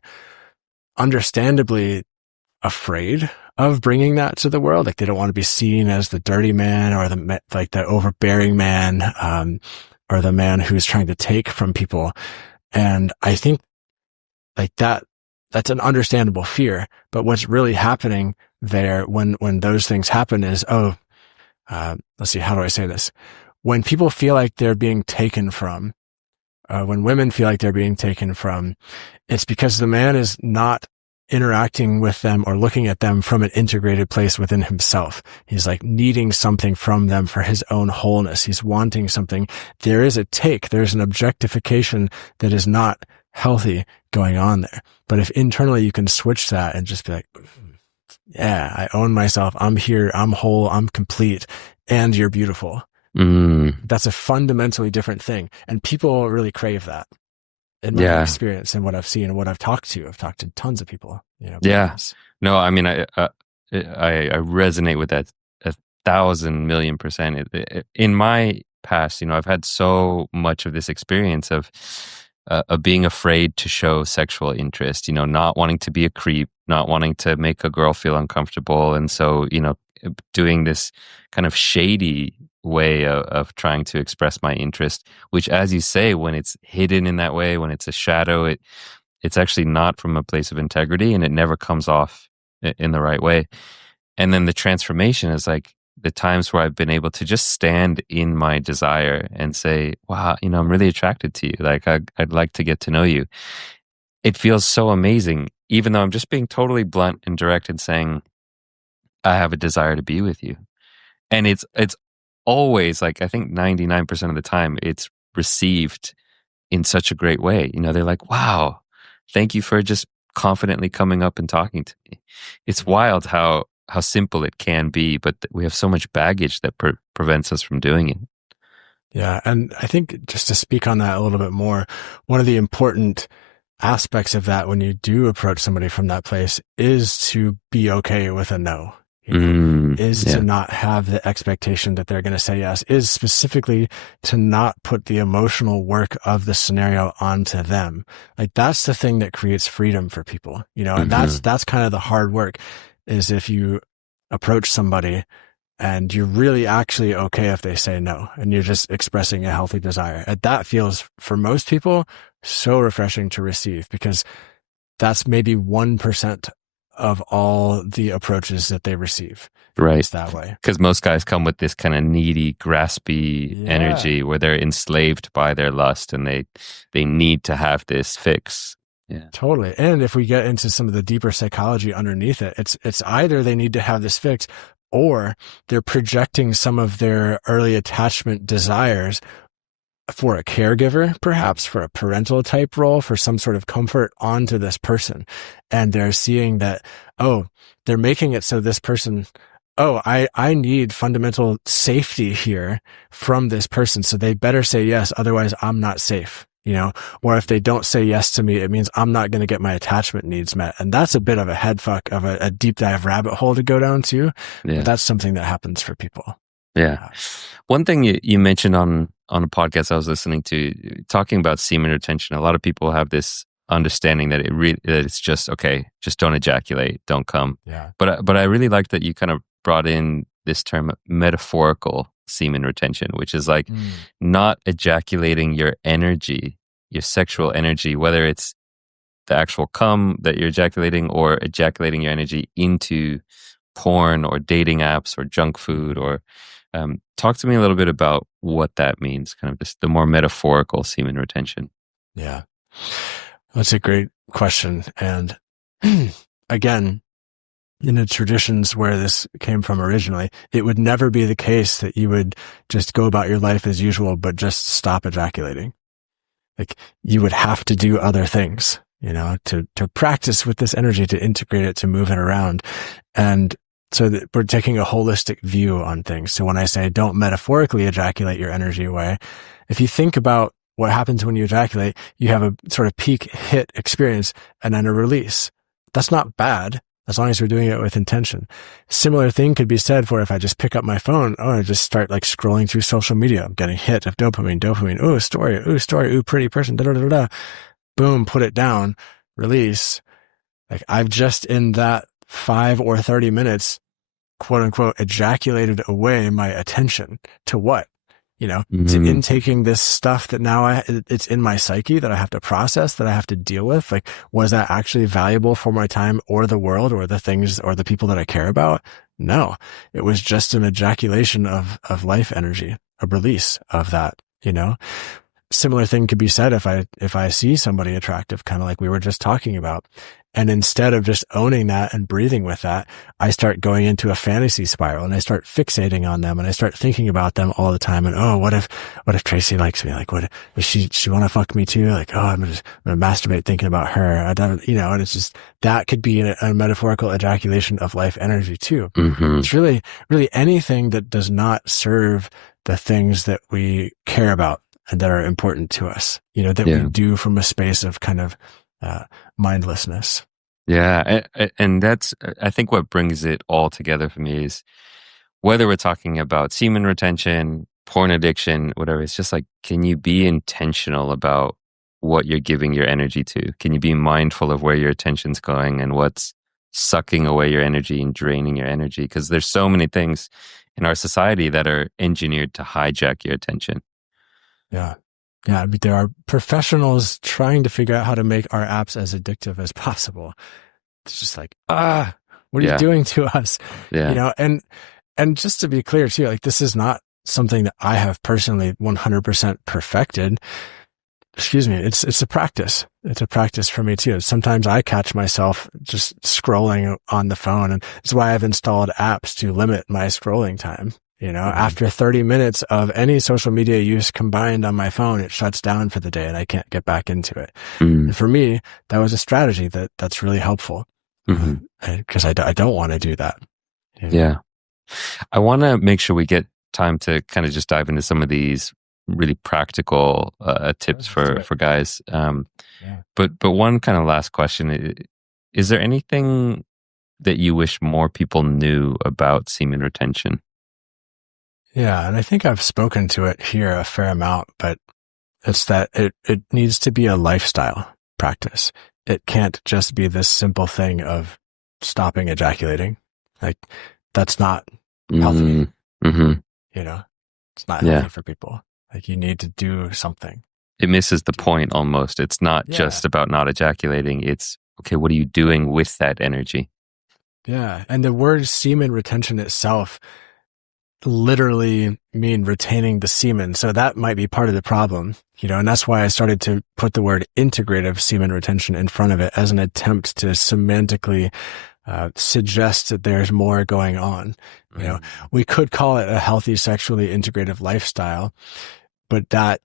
understandably afraid of bringing that to the world. Like, they don't want to be seen as the dirty man or the overbearing man, or the man who's trying to take from people. And I think like that's an understandable fear. But what's really happening there when those things happen is, let's see, how do I say this? When people feel like they're being taken from, when women feel like they're being taken from, it's because the man is not interacting with them or looking at them from an integrated place within himself. He's like needing something from them for his own wholeness. He's wanting something. There's an objectification that is not healthy going on there. But if internally you can switch that and just be like, yeah, I own myself. I'm here. I'm whole. I'm complete. And you're beautiful. That's a fundamentally different thing. And people really crave that. In my experience and what I've seen and what I've talked to tons of people, No, I mean, I resonate with that 1,000,000,000%. In my past, I've had so much of this experience of being afraid to show sexual interest, not wanting to be a creep, not wanting to make a girl feel uncomfortable. And so, doing this kind of shady way of trying to express my interest, which, as you say, when it's hidden in that way, when it's a shadow, it's actually not from a place of integrity, and it never comes off in the right way. And then the transformation is like the times where I've been able to just stand in my desire and say, wow, I'm really attracted to you. Like, I'd like to get to know you. It feels so amazing, even though I'm just being totally blunt and direct and saying, I have a desire to be with you. And it's always, like, I think 99% of the time, it's received in such a great way. They're like, wow, thank you for just confidently coming up and talking to me. It's wild how simple it can be, but we have so much baggage that prevents us from doing it. Yeah. And I think, just to speak on that a little bit more, one of the important aspects of that when you do approach somebody from that place is to be okay with a no. To not have the expectation that they're going to say yes, is specifically to not put the emotional work of the scenario onto them. Like, that's the thing that creates freedom for people, and that's kind of the hard work, is if you approach somebody and you're really actually okay if they say no, and you're just expressing a healthy desire. And that feels, for most people, so refreshing to receive, because that's maybe 1% of all the approaches that they receive. Right. It's that way. Because most guys come with this kind of needy, graspy energy where they're enslaved by their lust and they need to have this fix. Yeah. Totally. And if we get into some of the deeper psychology underneath it, it's either they need to have this fix, or they're projecting some of their early attachment desires for a caregiver, perhaps for a parental type role, for some sort of comfort onto this person. And they're seeing that, oh, they're making it so this person, oh, I need fundamental safety here from this person. So they better say yes. Otherwise I'm not safe, or if they don't say yes to me, it means I'm not going to get my attachment needs met. And that's a bit of a head fuck of a deep dive rabbit hole to go down to. Yeah. But that's something that happens for people. Yeah. One thing you mentioned on a podcast I was listening to, talking about semen retention, a lot of people have this understanding that that it's just, okay, just don't ejaculate, don't come. Yeah. But I really like that you kind of brought in this term metaphorical semen retention, which is like not ejaculating your energy, your sexual energy, whether it's the actual cum that you're ejaculating or ejaculating your energy into porn or dating apps or junk food. Or talk to me a little bit about what that means, kind of the more metaphorical semen retention. Yeah, that's a great question. And again, in the traditions where this came from originally, it would never be the case that you would just go about your life as usual, but just stop ejaculating. Like, you would have to do other things, to practice with this energy, to integrate it, to move it around. And so that we're taking a holistic view on things. So when I say don't metaphorically ejaculate your energy away, if you think about what happens when you ejaculate, you have a sort of peak hit experience and then a release. That's not bad, as long as we're doing it with intention. Similar thing could be said for if I just pick up my phone, I just start like scrolling through social media. I'm getting hit of dopamine, ooh, story, ooh, pretty person, da-da-da-da. Boom, put it down, release. Like, I've just in that 5 or 30 minutes, quote unquote, ejaculated away my attention to what? To intaking this stuff that now it's in my psyche that I have to process, that I have to deal with. Like, was that actually valuable for my time or the world or the things or the people that I care about? No, it was just an ejaculation of life energy, a release of that, Similar thing could be said if I see somebody attractive, kind of like we were just talking about. And instead of just owning that and breathing with that, I start going into a fantasy spiral and I start fixating on them and I start thinking about them all the time. And, oh, what if Tracy likes me? Like, what does she want to fuck me too? Like, oh, I'm going to masturbate thinking about her. And it's just, that could be a metaphorical ejaculation of life energy too. It's really, really anything that does not serve the things that we care about and that are important to us, that we do from a space of kind of mindlessness. Yeah. And that's, I think what brings it all together for me is whether we're talking about semen retention, porn addiction, whatever, it's just like, can you be intentional about what you're giving your energy to? Can you be mindful of where your attention's going and what's sucking away your energy and draining your energy? Because there's so many things in our society that are engineered to hijack your attention. Yeah. Yeah. I mean, there are professionals trying to figure out how to make our apps as addictive as possible. It's just like, what are you doing to us? Yeah. And just to be clear too, like, this is not something that I have personally 100% perfected. Excuse me. It's a practice. It's a practice for me too. Sometimes I catch myself just scrolling on the phone, and that's why I've installed apps to limit my scrolling time. After 30 minutes of any social media use combined on my phone, it shuts down for the day and I can't get back into it. And for me, that was a strategy that's really helpful, because I don't want to do that. Yeah. I want to make sure we get time to kind of just dive into some of these really practical tips for guys. But one kind of last question, is there anything that you wish more people knew about semen retention? Yeah, and I think I've spoken to it here a fair amount, but it's that it needs to be a lifestyle practice. It can't just be this simple thing of stopping ejaculating. Like, that's not healthy. It's not healthy for people. Like, you need to do something. It misses the point almost. It's not just about not ejaculating. It's, okay, what are you doing with that energy? Yeah, and the word semen retention itself literally mean retaining the semen. So that might be part of the problem, and that's why I started to put the word integrative semen retention in front of it as an attempt to semantically suggest that there's more going on. We could call it a healthy, sexually integrative lifestyle, but that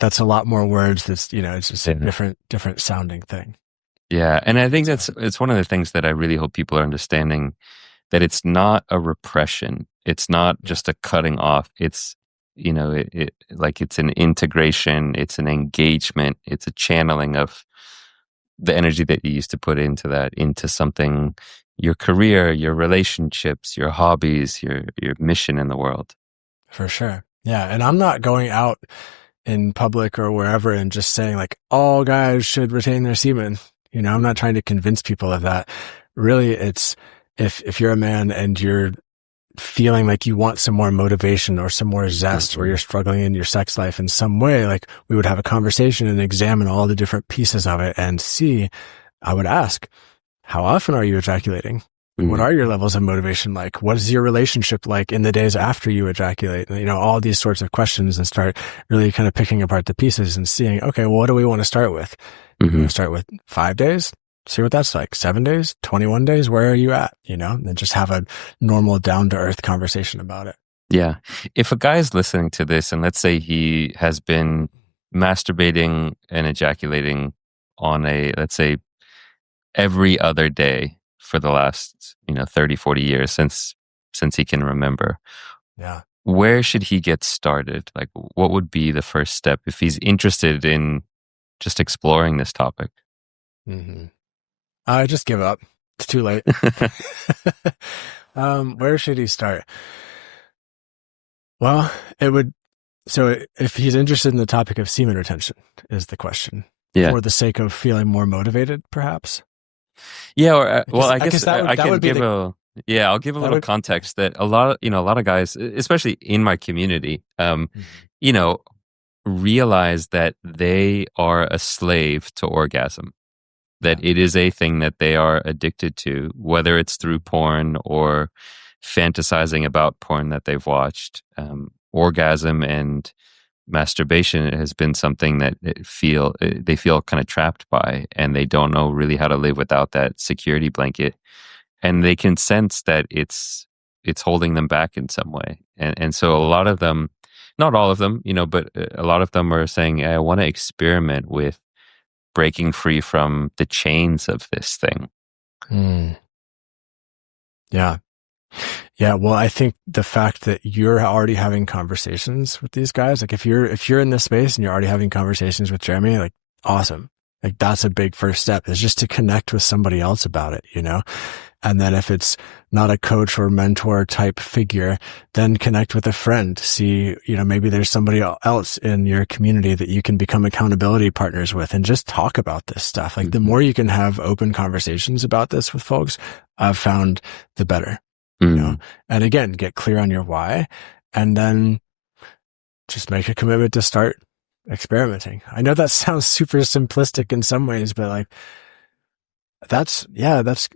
that's a lot more words. That's, it's just a Yeah. different sounding thing. Yeah. And I think it's one of the things that I really hope people are understanding, that it's not a repression. It's not Yeah, just a cutting off. It's, like it's an integration. It's an engagement. It's a channeling of the energy that you used to put into that, into something, your career, your relationships, your hobbies, your mission in the world. for sure. Yeah. And I'm not going out in public or wherever and just saying like all guys should retain their semen. I'm not trying to convince people of that. Really, it's if you're a man and you're feeling like you want some more motivation or some more zest, or you're struggling in your sex life in some way, like we would have a conversation and examine all the different pieces of it and see. I would ask, how often are you ejaculating? What Mm-hmm. are your levels of motivation like? What is your relationship like in the days after you ejaculate? All these sorts of questions, and start really kind of picking apart the pieces and seeing, okay, well, what do we want to start with? You want to start with 5 days? See what that's like. 7 days, 21 days. Where are you at? And just have a normal down to earth conversation about it. Yeah. If a guy is listening to this and let's say he has been masturbating and ejaculating on let's say every other day for the last, 30, 40 years since he can remember, Yeah. where should he get started? Like, what would be the first step if he's interested in just exploring this topic? Mm-hmm. I just give up. It's too late. Where should he start? Well, so if he's interested in the topic of semen retention is the question, Yeah. for the sake of feeling more motivated, perhaps. Yeah. Or, well, I Because guess I that can would be give I'll give a that little would, context that a lot of guys, especially in my community, Mhm. you know, realize that they are a slave to orgasm, that Yeah. it is a thing that they are addicted to, whether it's through porn or fantasizing about porn that they've watched. Orgasm and masturbation has been something that they feel kind of trapped by, and they don't know really how to live without that security blanket, and they can sense that it's holding them back in some way, and so a lot of them, not all of them, but a lot of them are saying, "Hey, I want to experiment with breaking free from the chains of this thing." Mm. Yeah. Yeah. Well, I think the fact that you're already having conversations with these guys, like if you're in this space and you're already having conversations with Jeremy, like awesome. Like that's a big first step, is just to connect with somebody else about it. And then if it's not a coach or mentor type figure, then connect with a friend. See, maybe there's somebody else in your community that you can become accountability partners with, and just talk about this stuff. Like the more you can have open conversations about this with folks, I've found the better, Mm. and again, get clear on your why, and then just make a commitment to start experimenting. I know that sounds super simplistic in some ways, but like that's what else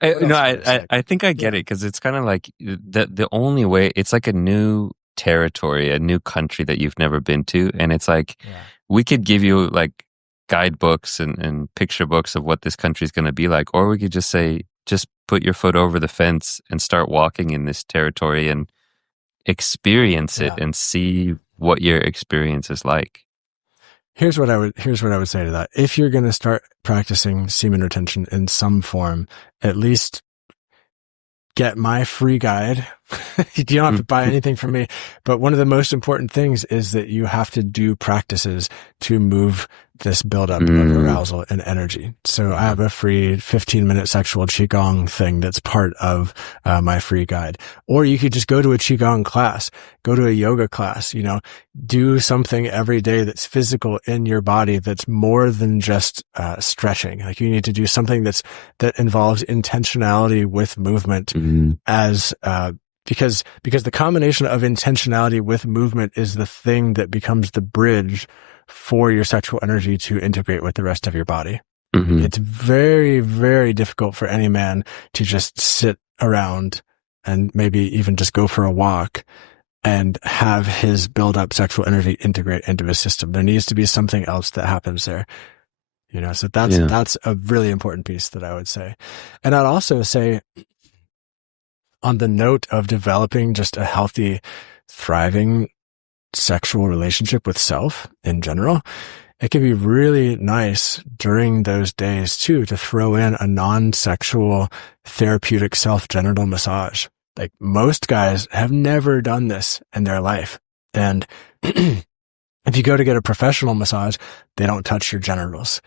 can I say? I think I get Yeah. it, because it's kind of like the only way, it's like a new territory, a new country that you've never been to. And it's like, Yeah. we could give you like guidebooks and picture books of what this country is going to be like. Or we could just say, just put your foot over the fence and start walking in this territory and experience it Yeah. and see what your experience is like. Here's what I would say to that. If you're going to start practicing semen retention in some form, at least get my free guide. You don't have to buy anything from me, but one of the most important things is that you have to do practices to move this buildup of arousal and energy. So I have a free 15-minute sexual qigong thing that's part of my free guide. Or you could just go to a qigong class, go to a yoga class, do something every day that's physical in your body, that's more than just stretching. Like you need to do something that involves intentionality with movement, as because the combination of intentionality with movement is the thing that becomes the bridge for your sexual energy to integrate with the rest of your body. It's very, very difficult for any man to just sit around and maybe even just go for a walk and have his build up sexual energy integrate into his system. There needs to be something else that happens there. So that's a really important piece that I would say. And I'd also say, on the note of developing just a healthy, thriving sexual relationship with self in general, it can be really nice during those days too to throw in a non-sexual therapeutic self-genital massage. Like most guys have never done this in their life. And if you go to get a professional massage, they don't touch your genitals.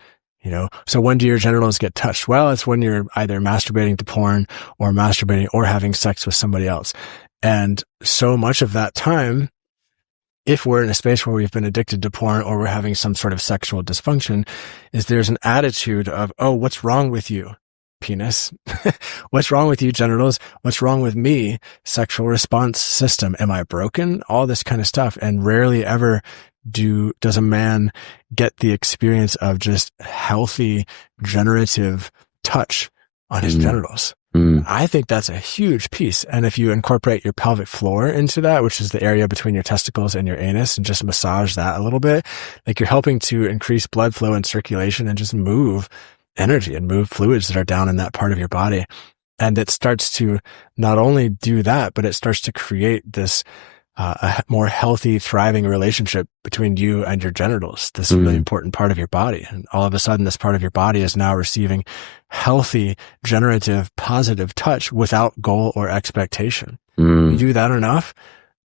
So when do your genitals get touched? Well, it's when you're either masturbating to porn or masturbating or having sex with somebody else. And so much of that time, if we're in a space where we've been addicted to porn or we're having some sort of sexual dysfunction, is there's an attitude of, oh, what's wrong with you, penis? What's wrong with you, genitals? What's wrong with me, sexual response system? Am I broken? All this kind of stuff. And rarely ever does a man get the experience of just healthy, generative touch on his genitals. I think that's a huge piece. And if you incorporate your pelvic floor into that, which is the area between your testicles and your anus, and just massage that a little bit, like you're helping to increase blood flow and circulation and just move energy and move fluids that are down in that part of your body. And it starts to not only do that, but it starts to create this a more healthy, thriving relationship between you and your genitals, this really important part of your body. And all of a sudden, this part of your body is now receiving healthy, generative, positive touch without goal or expectation. You do that enough,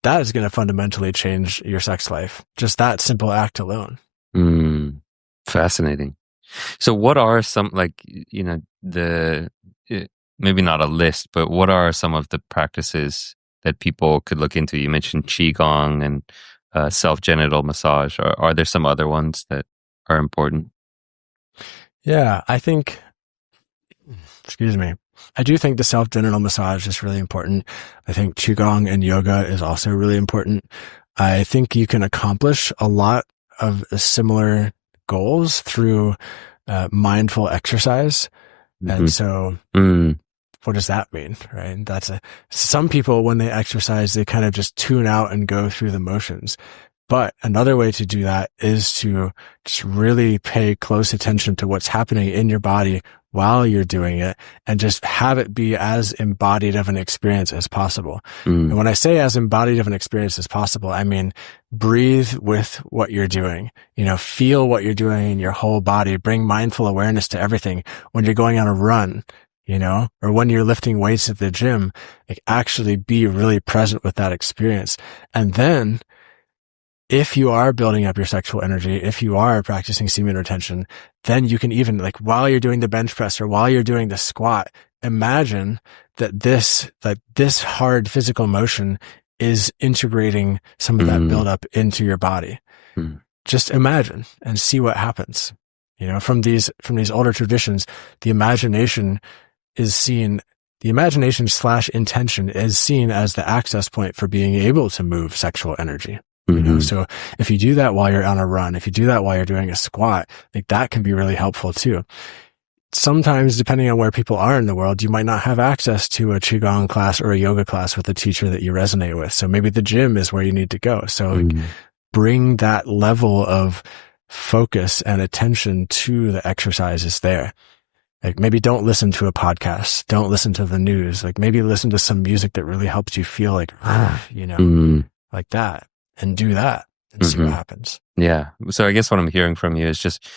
that is going to fundamentally change your sex life. Just that simple act alone. Fascinating. So what are some, maybe not a list, but what are some of the practices that people could look into? You mentioned Qigong and self-genital massage. Are there some other ones that are important? Yeah, I do think the self-genital massage is really important. I think Qigong and yoga is also really important. I think you can accomplish a lot of similar goals through mindful exercise. And so what does that mean, right? Some people, when they exercise, they kind of just tune out and go through the motions. But another way to do that is to just really pay close attention to what's happening in your body while you're doing it and just have it be as embodied of an experience as possible. And when I say as embodied of an experience as possible, I mean, breathe with what you're doing, feel what you're doing in your whole body, bring mindful awareness to everything. When you're going on a run, or when you're lifting weights at the gym, like actually be really present with that experience. And then if you are building up your sexual energy, if you are practicing semen retention, then you can even, like, while you're doing the bench press or while you're doing the squat, imagine that this hard physical motion is integrating some of that buildup into your body. Just imagine and see what happens. From these older traditions, the imagination / intention is seen as the access point for being able to move sexual energy. So if you do that while you're on a run, if you do that while you're doing a squat, like that can be really helpful too. Sometimes, depending on where people are in the world, you might not have access to a Qigong class or a yoga class with a teacher that you resonate with. So maybe the gym is where you need to go. So bring that level of focus and attention to the exercises there. Like maybe don't listen to a podcast. Don't listen to the news. Like maybe listen to some music that really helps you feel like, like that, and do that and see what happens. Yeah. So I guess what I'm hearing from you is just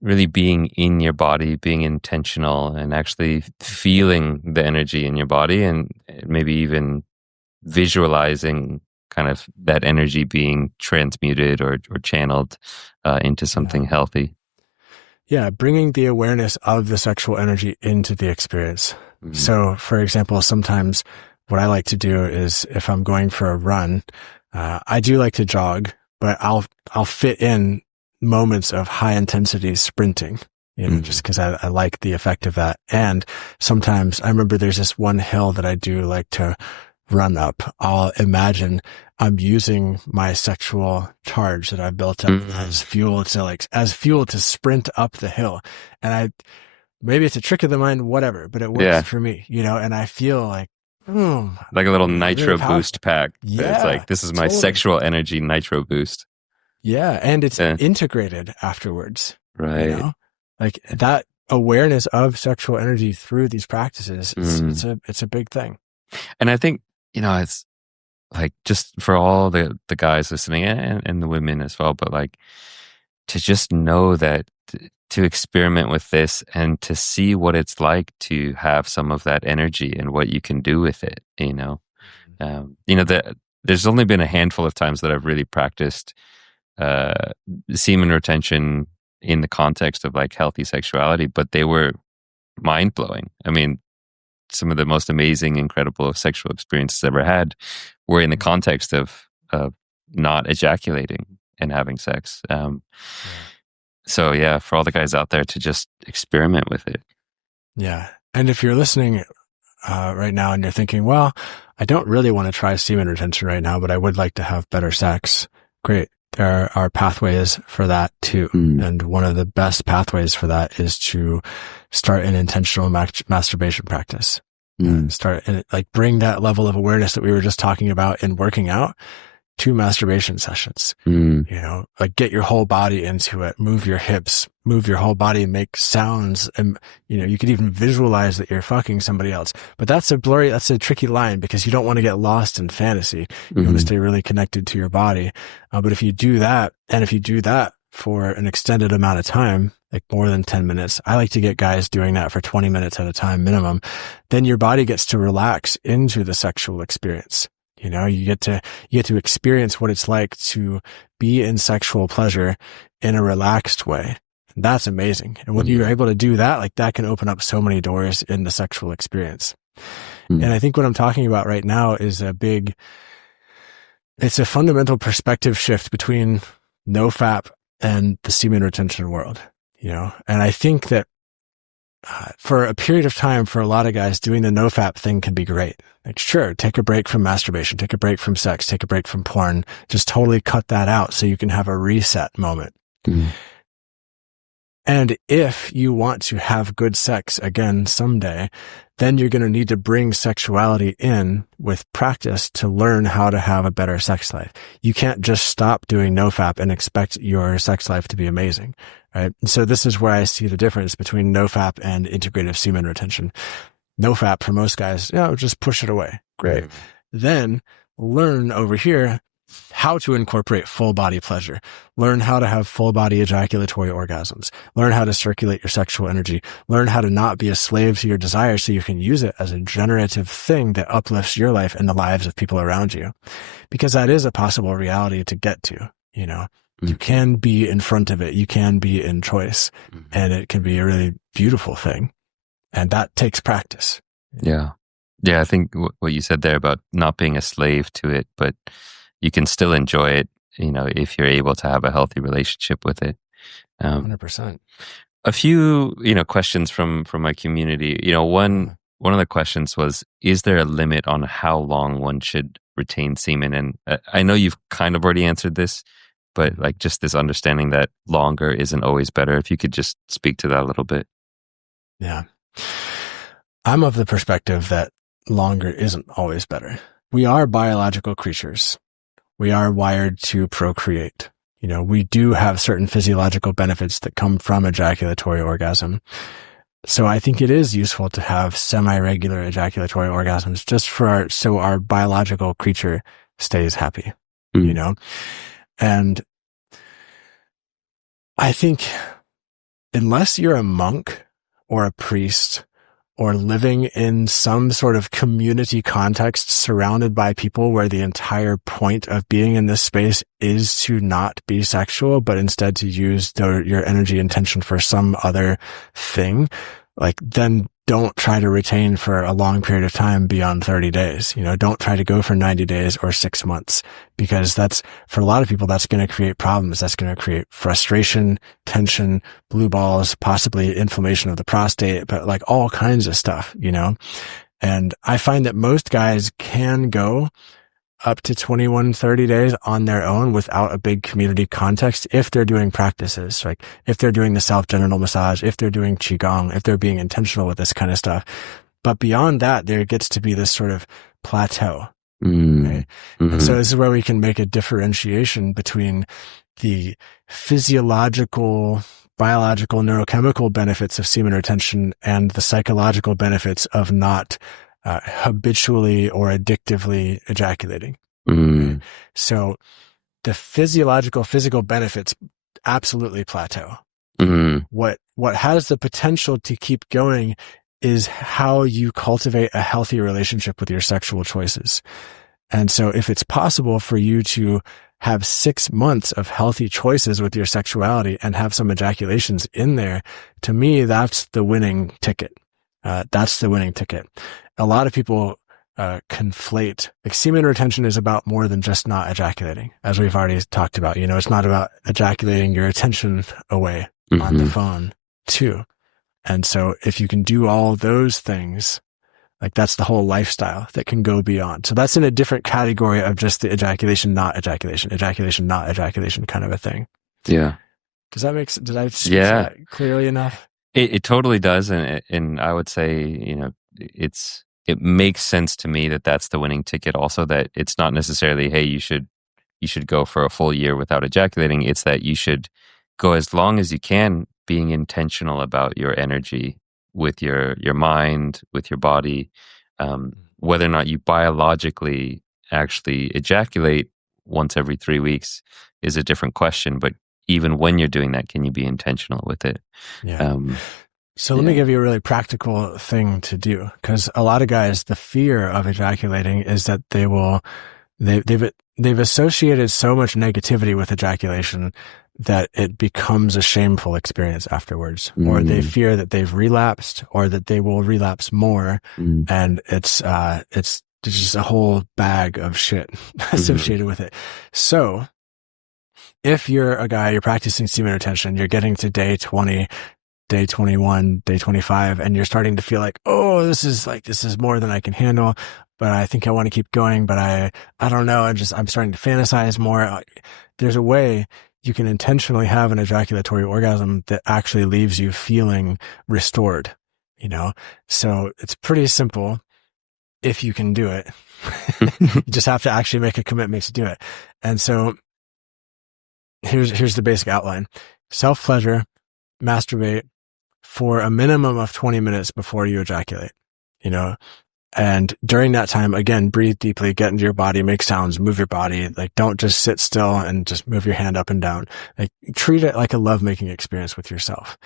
really being in your body, being intentional and actually feeling the energy in your body and maybe even visualizing kind of that energy being transmuted or channeled into something healthy. Yeah, bringing the awareness of the sexual energy into the experience. So, for example, sometimes what I like to do is if I'm going for a run, I do like to jog, but I'll fit in moments of high intensity sprinting, just because I like the effect of that. And sometimes I remember there's this one hill that I do like to run up. I'll imagine I'm using my sexual charge that I've built up as fuel to sprint up the hill. And maybe it's a trick of the mind, whatever, but it works for me, and I feel like, like a little nitro really boost pack. Yeah. It's like, this is my sexual energy nitro boost. Yeah. And it's integrated afterwards. Right. Like that awareness of sexual energy through these practices, it's a big thing. And I think, it's like just for all the guys listening and the women as well, but like to just know that to experiment with this and to see what it's like to have some of that energy and what you can do with it, there's only been a handful of times that I've really practiced uh, semen retention in the context of like healthy sexuality, but they were mind blowing. I mean, some of the most amazing, incredible sexual experiences I've ever had were in the context of not ejaculating and having sex. So yeah, for all the guys out there to just experiment with it. Yeah. And if you're listening right now and you're thinking, well, I don't really want to try semen retention right now, but I would like to have better sex. Great. There are pathways for that too. And one of the best pathways for that is to start an intentional masturbation practice. Start and like bring that level of awareness that we were just talking about in working out to masturbation sessions. Like get your whole body into it, move your hips, move your whole body, make sounds. And, you could even visualize that you're fucking somebody else, but that's a tricky line because you don't want to get lost in fantasy. You want to stay really connected to your body. But if you do that, and if you do that for an extended amount of time, like more than 10 minutes, I like to get guys doing that for 20 minutes at a time minimum, then your body gets to relax into the sexual experience. You get to experience what it's like to be in sexual pleasure in a relaxed way. And that's amazing. And when you're able to do that, like that can open up so many doors in the sexual experience. And I think what I'm talking about right now is it's a fundamental perspective shift between NoFap and the semen retention world, and I think that for a period of time, for a lot of guys, doing the NoFap thing can be great. Like, sure, take a break from masturbation, take a break from sex, take a break from porn, just totally cut that out so you can have a reset moment. And if you want to have good sex again someday, then you're going to need to bring sexuality in with practice to learn how to have a better sex life. You can't just stop doing NoFap and expect your sex life to be amazing, right? So this is where I see the difference between NoFap and integrative semen retention. NoFap for most guys, just push it away. Great. Then learn over here how to incorporate full body pleasure, learn how to have full body ejaculatory orgasms, learn how to circulate your sexual energy, learn how to not be a slave to your desire so you can use it as a generative thing that uplifts your life and the lives of people around you. Because that is a possible reality to get to, You can be in front of it. You can be in choice, and it can be a really beautiful thing. And that takes practice. Yeah. I think what you said there about not being a slave to it, but you can still enjoy it, if you're able to have a healthy relationship with it. 100%. A few, questions from my community. One of the questions was, is there a limit on how long one should retain semen? And I know you've kind of already answered this, but like just this understanding that longer isn't always better. If you could just speak to that a little bit. Yeah. I'm of the perspective that longer isn't always better. We are biological creatures. We are wired to procreate. We do have certain physiological benefits that come from ejaculatory orgasm. So I think it is useful to have semi-regular ejaculatory orgasms just so our biological creature stays happy, And I think unless you're a monk or a priest or living in some sort of community context surrounded by people where the entire point of being in this space is to not be sexual, but instead to use your energy intention for some other thing, then don't try to retain for a long period of time beyond 30 days. Don't try to go for 90 days or 6 months, because that's, for a lot of people, that's going to create problems. That's going to create frustration, tension, blue balls, possibly inflammation of the prostate, but like all kinds of stuff, And I find that most guys can go up to 21, 30 days on their own without a big community context if they're doing practices, like if they're doing the self-genital massage, if they're doing qigong, if they're being intentional with this kind of stuff. But beyond that, there gets to be this sort of plateau. Right? And so this is where we can make a differentiation between the physiological, biological, neurochemical benefits of semen retention and the psychological benefits of not habitually or addictively ejaculating. Right? So the physical benefits absolutely plateau. What has the potential to keep going is how you cultivate a healthy relationship with your sexual choices. And so if it's possible for you to have 6 months of healthy choices with your sexuality and have some ejaculations in there, to me, that's the winning ticket. That's the winning ticket. A lot of people conflate, like, semen retention is about more than just not ejaculating, as we've already talked about. It's not about ejaculating your attention away on the phone too. And so if you can do all those things, like, that's the whole lifestyle that can go beyond. So that's in a different category of just the ejaculation, not ejaculation kind of a thing. Yeah. Does that make sense? Did I speak to that clearly enough? It totally does. And I would say, it makes sense to me that that's the winning ticket. Also, that it's not necessarily, hey, you should go for a full year without ejaculating. It's that you should go as long as you can, being intentional about your energy with your mind, with your body. Whether or not you biologically actually ejaculate once every 3 weeks is a different question. But even when you're doing that, can you be intentional with it? Yeah. So let me give you a really practical thing to do, because a lot of guys, the fear of ejaculating is that they've associated so much negativity with ejaculation that it becomes a shameful experience afterwards, or they fear that they've relapsed, or that they will relapse more, and it's just a whole bag of shit associated with it. So if you're a guy, you're practicing semen retention, you're getting to day 20, day 21, day 25, and you're starting to feel like, oh, this is more than I can handle, but I think I want to keep going, but I don't know. I'm starting to fantasize more. There's a way you can intentionally have an ejaculatory orgasm that actually leaves you feeling restored, So it's pretty simple if you can do it. You just have to actually make a commitment to do it. And so here's the basic outline. Self-pleasure, masturbate for a minimum of 20 minutes before you ejaculate, and during that time, again, breathe deeply, get into your body, make sounds, move your body. Like, don't just sit still and just move your hand up and down. Like, treat it like a lovemaking experience with yourself.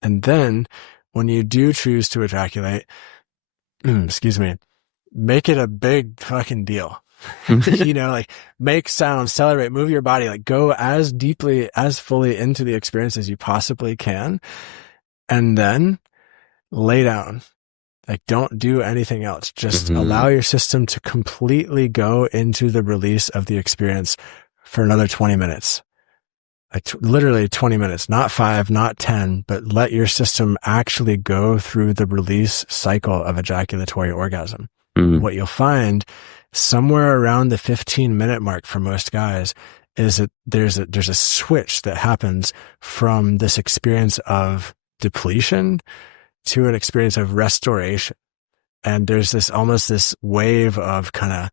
And then when you do choose to ejaculate, make it a big fucking deal. Like, make sounds, celebrate, move your body, like, go as deeply, as fully into the experience as you possibly can. And then lay down. Like, don't do anything else. Just allow your system to completely go into the release of the experience for another 20 minutes. Like, literally 20 minutes, not 5, not 10, but let your system actually go through the release cycle of ejaculatory orgasm. What you'll find somewhere around the 15-minute mark for most guys is that there's a switch that happens from this experience of depletion to an experience of restoration. And there's this wave of kind of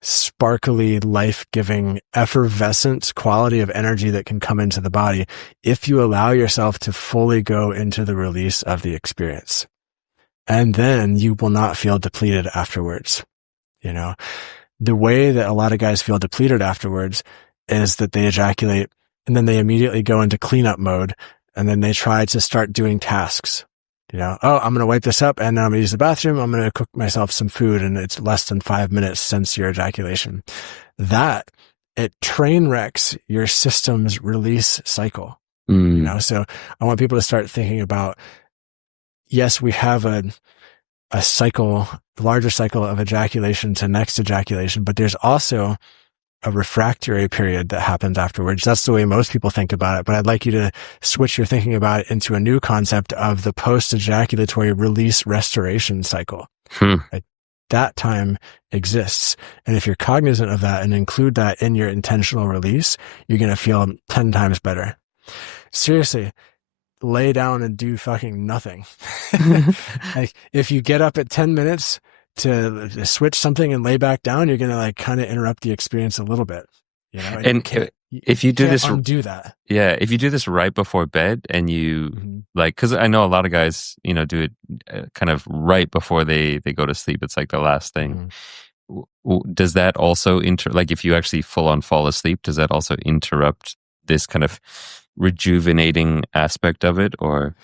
sparkly, life-giving, effervescent quality of energy that can come into the body if you allow yourself to fully go into the release of the experience. And then you will not feel depleted afterwards. The way that a lot of guys feel depleted afterwards is that they ejaculate and then they immediately go into cleanup mode, and then they try to start doing tasks. I'm going to wipe this up, and then I'm going to use the bathroom. I'm going to cook myself some food, and it's less than 5 minutes since your ejaculation. It train wrecks your system's release cycle. So I want people to start thinking about, yes, we have a larger cycle of ejaculation to next ejaculation, but there's also a refractory period that happens afterwards. That's the way most people think about it. But I'd like you to switch your thinking about it into a new concept of the post-ejaculatory release restoration cycle. Like, that time exists. And if you're cognizant of that and include that in your intentional release, you're going to feel 10 times better. Seriously, lay down and do fucking nothing. Like, if you get up at 10 minutes to switch something and lay back down, you're going to, like, kind of interrupt the experience a little bit, and if you do this, undo that. Yeah. If you do this right before bed and you cause I know a lot of guys, do it kind of right before they go to sleep. It's like the last thing. does that also like if you actually full on fall asleep, does that also interrupt this kind of rejuvenating aspect of it, or?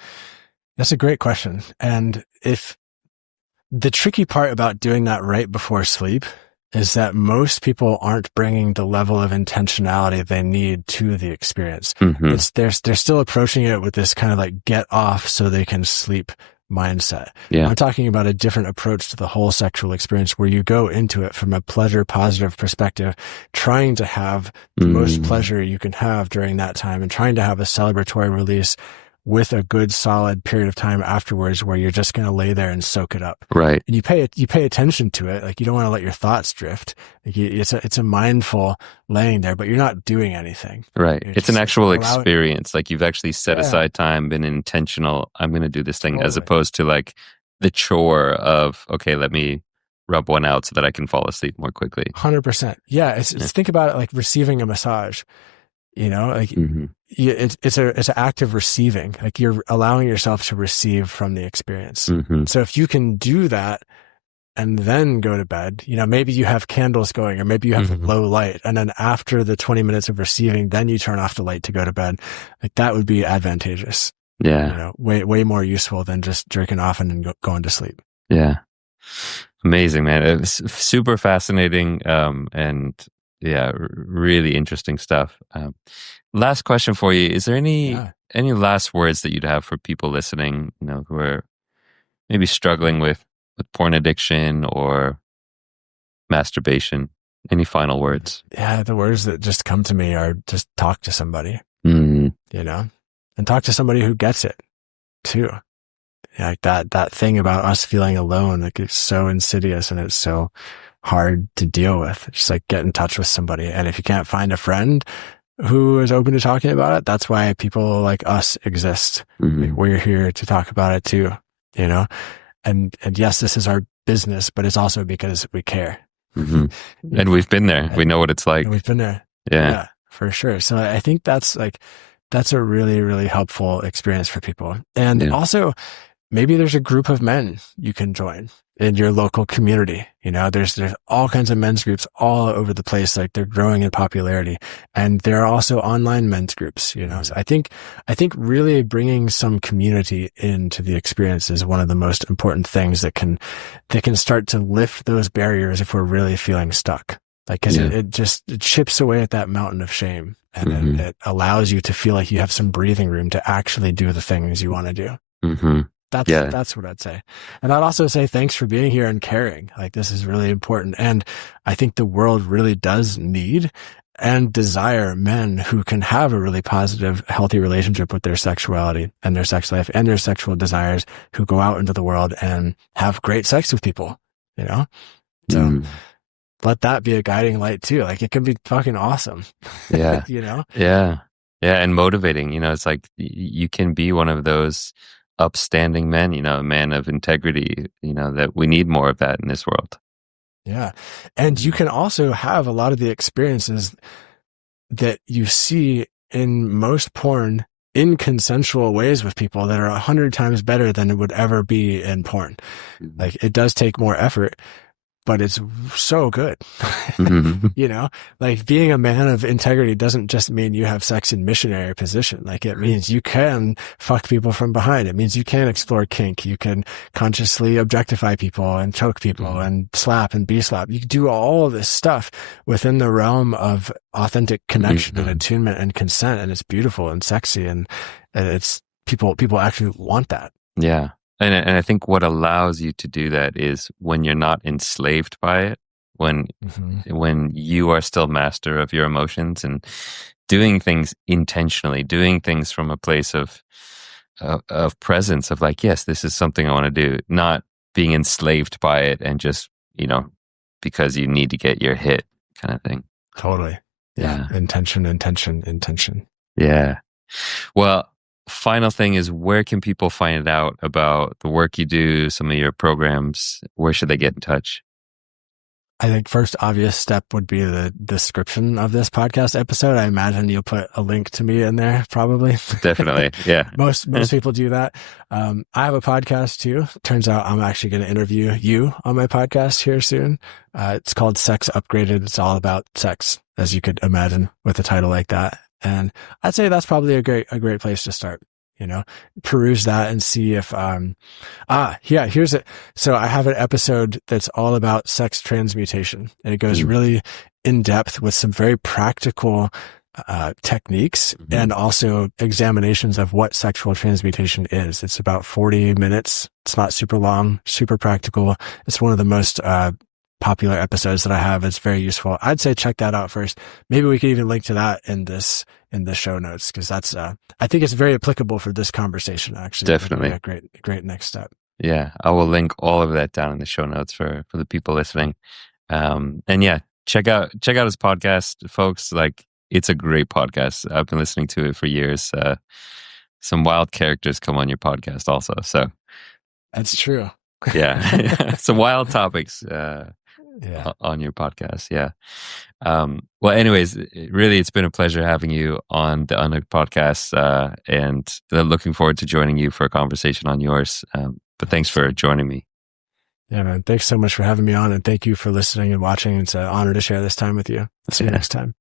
That's a great question. And if the tricky part about doing that right before sleep is that most people aren't bringing the level of intentionality they need to the experience. Mm-hmm. They're still approaching it with this kind of like get off so they can sleep mindset. Yeah. I'm talking about a different approach to the whole sexual experience where you go into it from a pleasure positive perspective, trying to have the most pleasure you can have during that time and trying to have a celebratory release with a good solid period of time afterwards where you're just going to lay there and soak it up. Right. And you pay attention to it. Like you don't want to let your thoughts drift. Like it's a mindful laying there, but you're not doing anything. Right. You're It's an just actual experience. Like you've actually set Yeah. aside time, been intentional. I'm going to do this thing, as Totally. opposed to like the chore of, okay, let me rub one out so that I can fall asleep more quickly. 100%. Yeah. It's think about it like receiving a massage, you know, like it's an act of receiving. Like you're allowing yourself to receive from the experience. So if you can do that and then go to bed, you know, maybe you have candles going or maybe you have low light. And then after the 20 minutes of receiving, then you turn off the light to go to bed. Like that would be advantageous. Yeah. You know, way more useful than just jerking off and then going to sleep. Yeah. Amazing, man. It's super fascinating. And yeah, really interesting stuff. Last question for you. Is there any last words that you'd have for people listening, you know, who are maybe struggling with porn addiction or masturbation? Any final words? Yeah, the words that just come to me are just talk to somebody, you know, and talk to somebody who gets it too. Yeah, like that thing about us feeling alone, like it's so insidious and it's so hard to deal with. Just like get in touch with somebody. And if you can't find a friend who is open to talking about it, that's why people like us exist. Like we're here to talk about it too, you know? And yes, this is our business, but it's also because we care. And we've been there. We know what it's like. And we've been there. Yeah, for sure. So I think that's a really, really helpful experience for people. And also maybe there's a group of men you can join in your local community. You know, there's all kinds of men's groups all over the place. Like they're growing in popularity, and there are also online men's groups, you know. So I think really bringing some community into the experience is one of the most important things that can start to lift those barriers if we're really feeling stuck. Like, cause it chips away at that mountain of shame, and it allows you to feel like you have some breathing room to actually do the things you want to do. That's what I'd say. And I'd also say thanks for being here and caring. Like this is really important. And I think the world really does need and desire men who can have a really positive, healthy relationship with their sexuality and their sex life and their sexual desires, who go out into the world and have great sex with people, you know? So let that be a guiding light too. Like it can be fucking awesome. Yeah. You know? Yeah. Yeah. And motivating, you know, it's like you can be one of those upstanding men, you know, a man of integrity, you know, that we need more of that in this world. Yeah. And you can also have a lot of the experiences that you see in most porn in consensual ways with people that are 100 times better than it would ever be in porn. Like it does take more effort, but it's so good. You know, like being a man of integrity doesn't just mean you have sex in missionary position. Like it means you can fuck people from behind. It means you can explore kink. You can consciously objectify people and choke people and slap and be slapped. You can do all of this stuff within the realm of authentic connection and attunement and consent. And it's beautiful and sexy. And it's people actually want that. Yeah. And I think what allows you to do that is when you're not enslaved by it, when you are still master of your emotions and doing things intentionally, doing things from a place of presence, of like, yes, this is something I want to do, not being enslaved by it and just, you know, because you need to get your hit kind of thing. Totally. Yeah. Intention. Yeah. Well, final thing is, where can people find out about the work you do, some of your programs? Where should they get in touch? I think first obvious step would be the description of this podcast episode. I imagine you'll put a link to me in there, probably. Definitely. Yeah. Most people do that. I have a podcast too. Turns out I'm actually going to interview you on my podcast here soon. It's called Sex Upgraded. It's all about sex, as you could imagine with a title like that. And I'd say that's probably a great place to start. Peruse that and see if, here's it. So I have an episode that's all about sex transmutation, and it goes really in depth with some very practical techniques and also examinations of what sexual transmutation is. It's about 40 minutes. It's not super long, super practical. It's one of the most popular episodes that I have. It's very useful. I'd say check that out first. Maybe we could even link to that in the show notes, because that's I think it's very applicable for this conversation. Actually, definitely a great next step. Yeah, I will link all of that down in the show notes for the people listening. And yeah, check out his podcast, folks. Like, it's a great podcast. I've been listening to it for years. Some wild characters come on your podcast also. So that's true. Yeah, some wild topics on your podcast. Yeah. Well, anyways, really, it's been a pleasure having you on the Unhooked podcast, and looking forward to joining you for a conversation on yours. But thanks for joining me. Yeah, man. Thanks so much for having me on, and thank you for listening and watching. It's an honor to share this time with you. See you next time.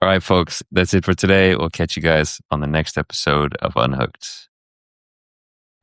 All right, folks, that's it for today. We'll catch you guys on the next episode of Unhooked.